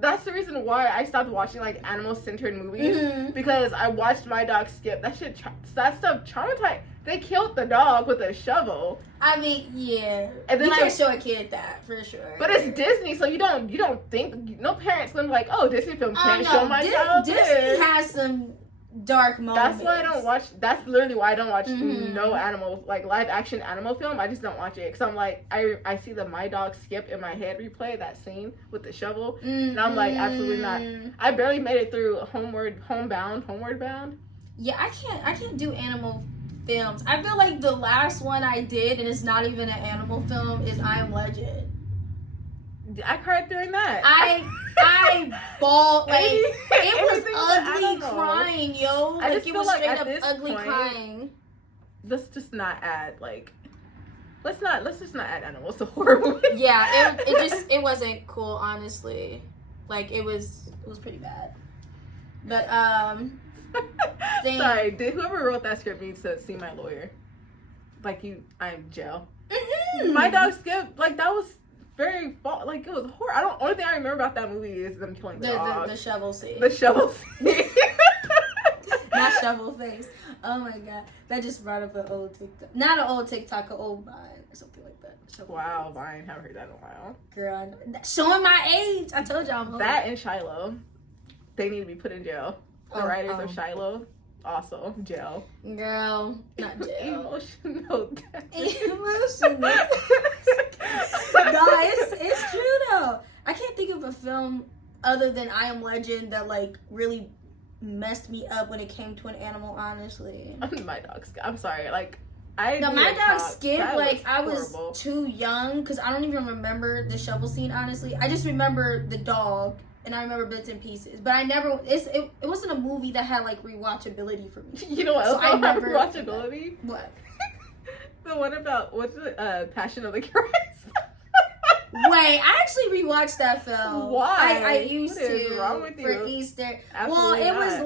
That's the reason why I stopped watching like animal-centered movies because I watched My Dog Skip. That stuff traumatized. They killed the dog with a shovel. I mean, yeah. And then you can't show a kid that for sure. But it's Disney, so you don't think no parents gonna be like, oh, Disney film can't no, show my child Disney this. has some dark moments. That's why I don't watch. That's literally why I don't watch Mhm. no animal like live action animal film. I just don't watch it because I'm like I see the My Dog Skip in my head replay that scene with the shovel, and I'm like absolutely not. I barely made it through Homeward Bound. Yeah, I can't do animal films. I feel like the last one I did, and it's not even an animal film, is I Am Legend. I cried during that. I bawled like it was Everything with ugly animals. crying, yo. I Like just it feel was like straight at up this ugly point- crying. Let's just not add like. Let's just not add animals to horror movies. Yeah, it wasn't cool, honestly. Like it was pretty bad. But Sorry, did whoever wrote that script needs to see my lawyer? Like I'm jail. My Dog Skip, like that was very like it was horror. Only thing I remember about that movie is them killing the dog. The shovel scene. The shovel scene. Not shovel face. Oh my god, that just brought up an old TikTok. Not an old TikTok, an old Vine or something like that. Wow, Vine. Haven't heard that in a while. Girl, I know. Showing my age. I told y'all I'm old. That and Shiloh, they need to be put in jail. The writers of Shiloh, also jail. Girl, not jail. Emotional death. Emotional. No, it's true though. I can't think of a film other than I Am Legend that like really messed me up when it came to an animal. Honestly, My dog. I'm sorry. Like my dog Skip. Like I was horrible. too young because I don't even remember the shovel scene. Honestly, I just remember the dog. And I remember bits and pieces, but I never. It wasn't a movie that had like rewatchability for me. You know what else? So I never Rewatchability. What? The one about what's the Passion of the Christ. Wait, I actually rewatched that film. Why? I used What is to wrong with for you? Easter. Absolutely Well, it was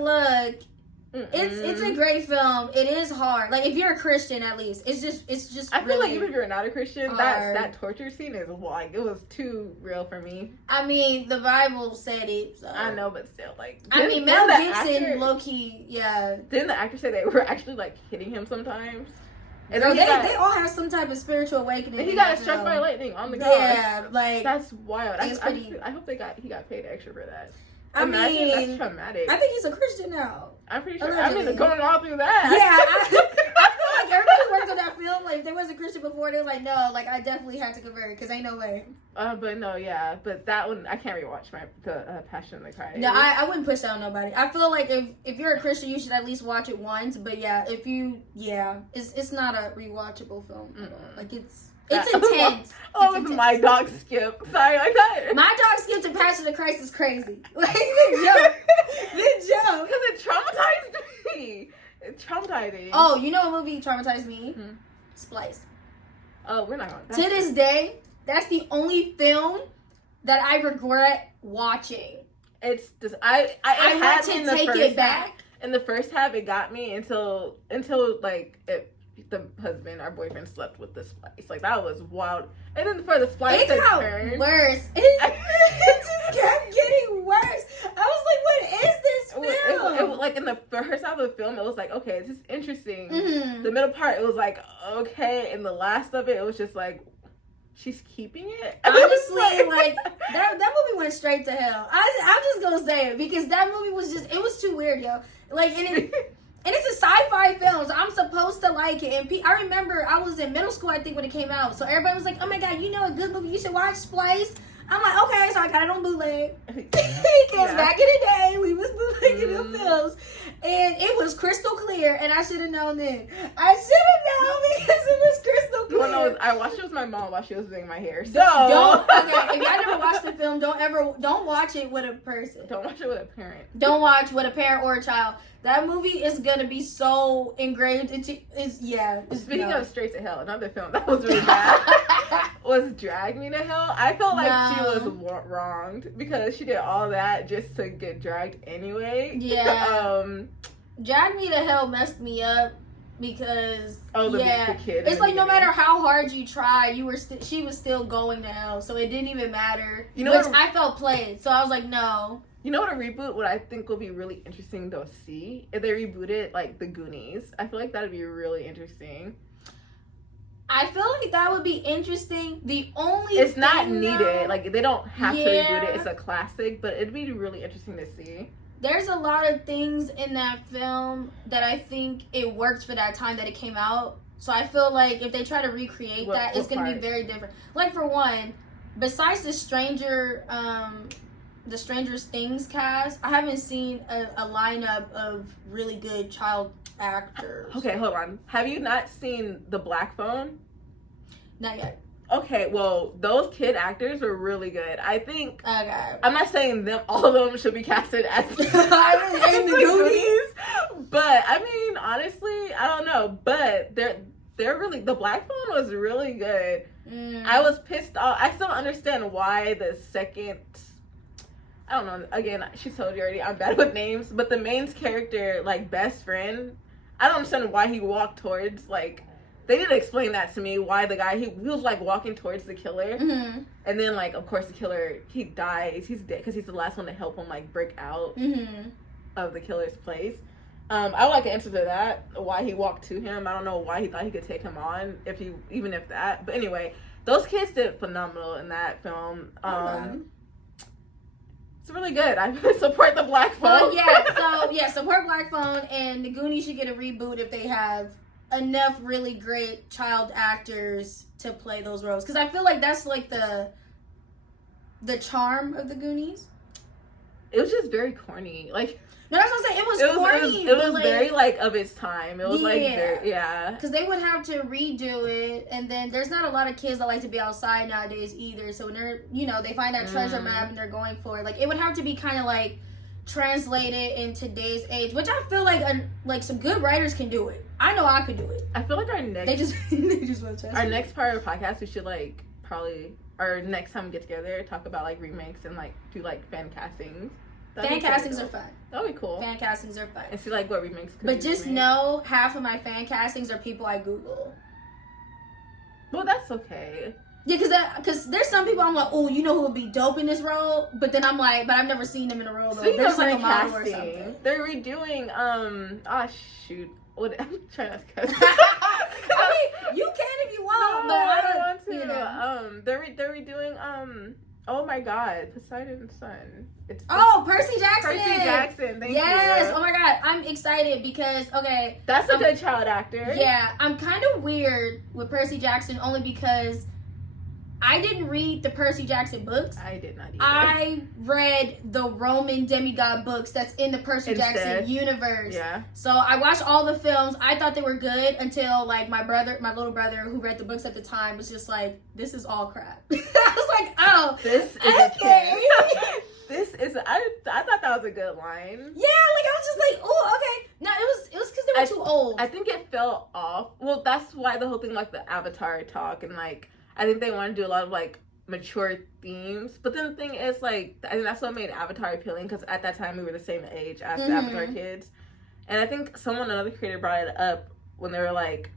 look. Mm-mm. It's a great film. It is hard. Like if you're a Christian, at least it's just. I feel really like even if you're not a Christian, hard. that torture scene is like it was too real for me. I mean, the Bible said it. So. I know, but still, like I mean, Mel Gibson, low key, yeah. Didn't the actor say they were actually like hitting him sometimes? And Girl, then they all have some type of spiritual awakening. and he in got that struck film. by lightning on the cross. Yeah, like that's wild. it's pretty- I hope he got paid extra for that. I Imagine mean, that's traumatic. I think he's a Christian now. I'm pretty sure. Allegedly. I mean, going all through that. Yeah, I feel like everybody who worked on that film, like if they wasn't Christian before, they was like, no, like I definitely had to convert because ain't no way. But no, yeah, but that one I can't rewatch the Passion of the Christ. No, I wouldn't push that on nobody. I feel like if you're a Christian, you should at least watch it once. But yeah, it's not a rewatchable film at all. Like it's intense. Oh, It's with intense. my dog Skip. Sorry, I got it. My dog skipped to Passion of the Christ is crazy. Like the joke. Because it traumatized me. It's traumatizing. Oh, you know what movie traumatized me? Hmm. Splice. Oh, we're not going To this day, that's the only film that I regret watching. It's just I I had want me to in the take first it half. back. In the first half, it got me until like the husband, our boyfriend, slept with the Splice. Like that was wild. And then for the Splice It to got turn, worse. It just kept getting worse. I was like, what is this film? it was like in the first half of the film, it was like, okay, this is interesting. Mhm. The middle part, it was like, okay, and the last of it was just like, she's keeping it. And it was Honestly, like that movie went straight to hell. I'm just gonna say it because that movie was just it was too weird, yo. Like and it's a sci-fi film, so I'm supposed to like it. And I remember I was in middle school, I think, when it came out. So everybody was like, "Oh my god, you know a good movie? You should watch Splice." I'm like, "Okay," so I got it on bootleg. Because back in the day, we was bootlegging the films, and it was crystal clear. And I should have known then. I should have known because it was crystal clear. Well, no, I watched it with my mom while she was doing my hair. So Okay, if y'all never watched the film, don't watch it with a person. Don't watch it with a parent. Don't watch with a parent or a child. That movie is gonna be so engraved into Speaking of Straight to Hell, another film that was really bad was Drag Me to Hell. I felt like she was wronged because she did all that just to get dragged anyway. Yeah. Drag Me to Hell messed me up because the kid. It's like no matter how hard you try, she was still going to hell, so it didn't even matter. You know which what, I felt played, so I was like, no. You know what a reboot? What I think will be really interesting to see if they rebooted like the Goonies. I feel like that'd be really interesting. I feel like that would be interesting. It's not needed. Like they don't have to Yeah. reboot it. It's a classic, but it'd be really interesting to see. There's a lot of things in that film that I think it worked for that time that it came out. So I feel like if they try to recreate that, it's going to be very different. Like for one, besides the Stranger Things cast, I haven't seen a lineup of really good child actors. Okay, hold on. Have you not seen The Black Phone? Not yet. Okay, well, those kid actors were really good. I think. Okay. I'm not saying all of them should be casted as in the Goonies. But I mean, honestly, I don't know. But they're really, The Black Phone was really good. I was pissed off. I still understand why the second. I don't know. Again, she told you already. I'm bad with names, but the main character, like best friend, I don't understand why he walked towards like. They didn't explain that to me. Why the guy he was like walking towards the killer, and then like of course the killer he dies. He's dead because he's the last one to help him like break out of the killer's place. I would like an answer to that. Why he walked to him. I don't know why he thought he could take him on, even if that. But anyway, those kids did phenomenal in that film. It's really good. I support the Black Phone. Support Black Phone, and the Goonies should get a reboot if they have enough really great child actors to play those roles. Because I feel like that's like the charm of the Goonies. It was just very corny. Like, no, that's what I'm saying. It was corny. It was like, very like of its time. It was Because they would have to redo it, and then there's not a lot of kids that like to be outside nowadays either. So when they're, they find that treasure map and they're going for it, like it would have to be kind of like translated in today's age, which I feel like some good writers can do it. I know I could do it. I feel like our next they just want to our next part of the podcast, we should like probably our next time we get together talk about like remakes and like do like fan castings. Fan castings are fun. That'd be cool. Fan castings are fun. And see like what remakes could But be just remade. know half of my fan castings are people I Google. Well, that's okay. Yeah, because there's some people I'm like, oh, you know who would be dope in this role? But then I'm like, but I've never seen them in a role though. Speaking They're of just like a fan model or casting, something. they're redoing what I'm trying not to cuss. I mean, you can if you want, but I don't want to. You know. They're redoing oh my god, Poseidon's son. It's Percy Jackson. Percy Jackson. Thank yes. you. Oh my god, I'm excited because that's a good child actor. Yeah, I'm kind of weird with Percy Jackson only because I didn't read the Percy Jackson books. I did not either. I read the Roman demigod books that's in the Percy Jackson universe. Yeah. So I watched all the films. I thought they were good until like my little brother who read the books at the time was just like, this is all crap. I was like, oh. This is okay. I thought that was a good line. Yeah, like I was just like, oh, okay. No, it was because they were too old. I think it fell off. Well, that's why the whole thing, like the Avatar talk, and like I think they want to do a lot of like mature themes. But then the thing is, like, I think that's what made Avatar appealing because at that time we were the same age as the Avatar kids, and I think another creator brought it up when they were like,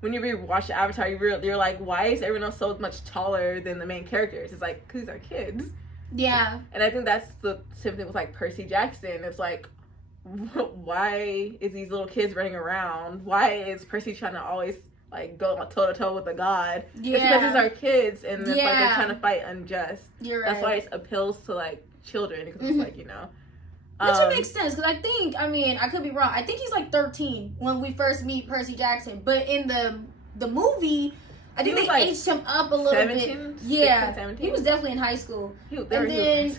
when you rewatch Avatar, you're like, why is everyone else so much taller than the main characters? It's like, because these are kids. Yeah. And I think that's the same thing with like Percy Jackson. It's like, why is these little kids running around? Why is Percy trying to always like go toe to toe with a god? Yeah. It's because these are kids and it's like they're trying to fight unjust. You're right. That's why it appeals to like children because it's like, Which it makes sense because I could be wrong. I think he's like 13 when we first meet Percy Jackson, but in the movie, I think they like aged him up a little 17, bit. Yeah, 16, 17. he was definitely in high school. And then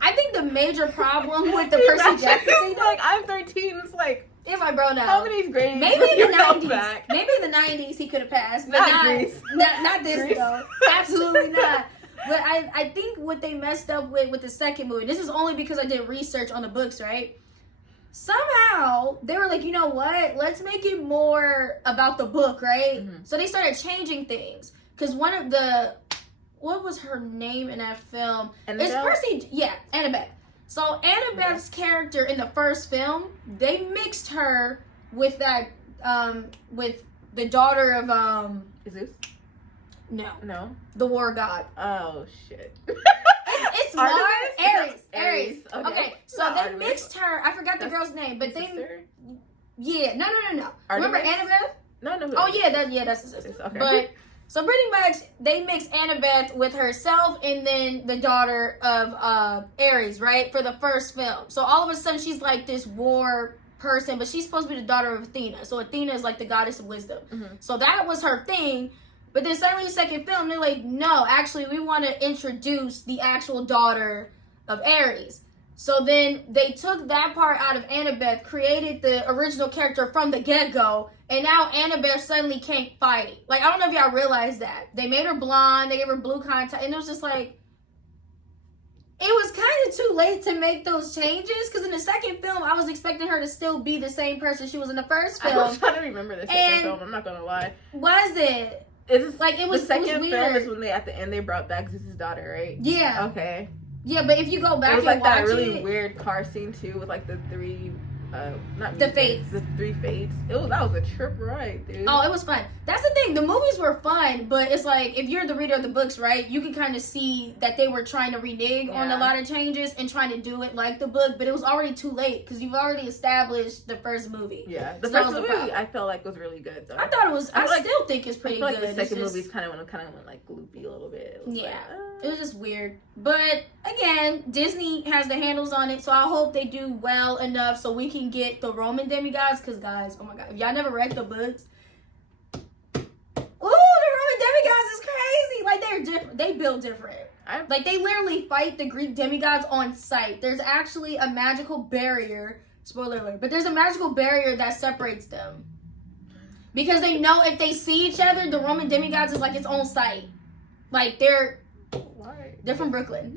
I think the major problem with the Percy Jackson thing, like I'm 13. It's like, it's my bro now. How many grades? Maybe in the 90s. Maybe in the 90s he could have passed, but not this Grease. though. Absolutely not. But I think what they messed up with the second movie, this is only because I did research on the books, right? Somehow they were like, you know what? Let's make it more about the book, right? Mm-hmm. So they started changing things. Because what was her name in that film? It's Percy, Annabeth. So Annabeth's character in the first film, they mixed her with that, with the daughter of, Zeus? No. The war god. Oh, shit. It's Mars? Ares. Okay, so Not they Artemis. mixed her. I forgot the girl's name, but No. Remember Artemis? Annabeth? No. Oh yeah, that's the sister. Okay. But so pretty much they mixed Annabeth with herself and then the daughter of Ares, right? For the first film. So all of a sudden she's like this war person, but she's supposed to be the daughter of Athena. So Athena is like the goddess of wisdom. Mm-hmm. So that was her thing. But then suddenly the second film, they're like, no, actually we want to introduce the actual daughter of Ares. So then they took that part out of Annabeth, created the original character from the get-go, and now Annabeth suddenly can't fight. Like, I don't know if y'all realize that. They made her blonde, they gave her blue contact, and it was just like, it was kind of too late to make those changes, because in the second film, I was expecting her to still be the same person she was in the first film. I was trying to remember the second film, I'm not gonna lie. Was it? It's like, it was the second it was film weird. is when they, at the end, they brought back Zeus's daughter, right? Yeah. Okay. Yeah, but if you go back it was and like that watch really weird car scene, too, with like the three not The Mutants, Fates. The Three Fates. That was a trip ride, dude. Oh, it was fun. That's the thing. The movies were fun, but it's like if you're the reader of the books, right? You can kind of see that they were trying to renege on a lot of changes and trying to do it like the book, but it was already too late because you've already established the first movie. Yeah, the So that first was the movie problem. I felt like was really good though. I thought it was. I like- still think it's I pretty feel like good. the second It's just- movie kind of went like loopy a little bit. It was Yeah. like, It was just weird. But again, Disney has the handles on it, so I hope they do well enough so we can get the Roman demigods. Because, guys, oh my god, if y'all never read the books, ooh, the Roman demigods is crazy. Like, they're different. They build different. Like, they literally fight the Greek demigods on sight. There's actually a magical barrier. Spoiler alert. But there's a magical barrier that separates them. Because they know if they see each other, the Roman demigods is like its own sight. Like, they're from Brooklyn.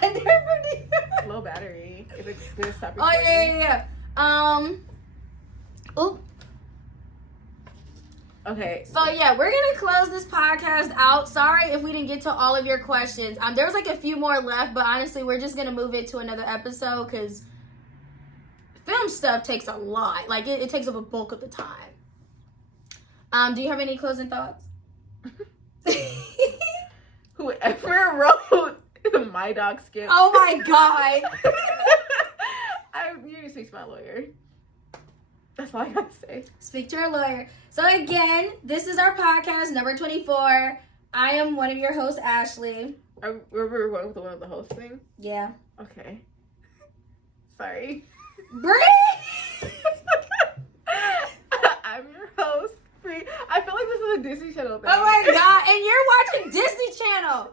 They're from low battery. Is it did it stop Oh, recording? yeah. Oop. Okay. So, yeah, we're going to close this podcast out. Sorry if we didn't get to all of your questions. There's like a few more left, but honestly, we're just going to move it to another episode because film stuff takes a lot. Like, it takes up a bulk of the time. Do you have any closing thoughts? Whoever wrote My Dog Skip. Oh my god. You need to speak to my lawyer. That's all I gotta say. Speak to your lawyer. So again, this is our podcast number 24. I am one of your hosts, Ashley. We're going with the one of the host thing? Yeah. Okay. Sorry. Bree! I'm your host, Bree. I feel like this is a Disney Channel thing. Oh my god, and you're watching Disney Channel.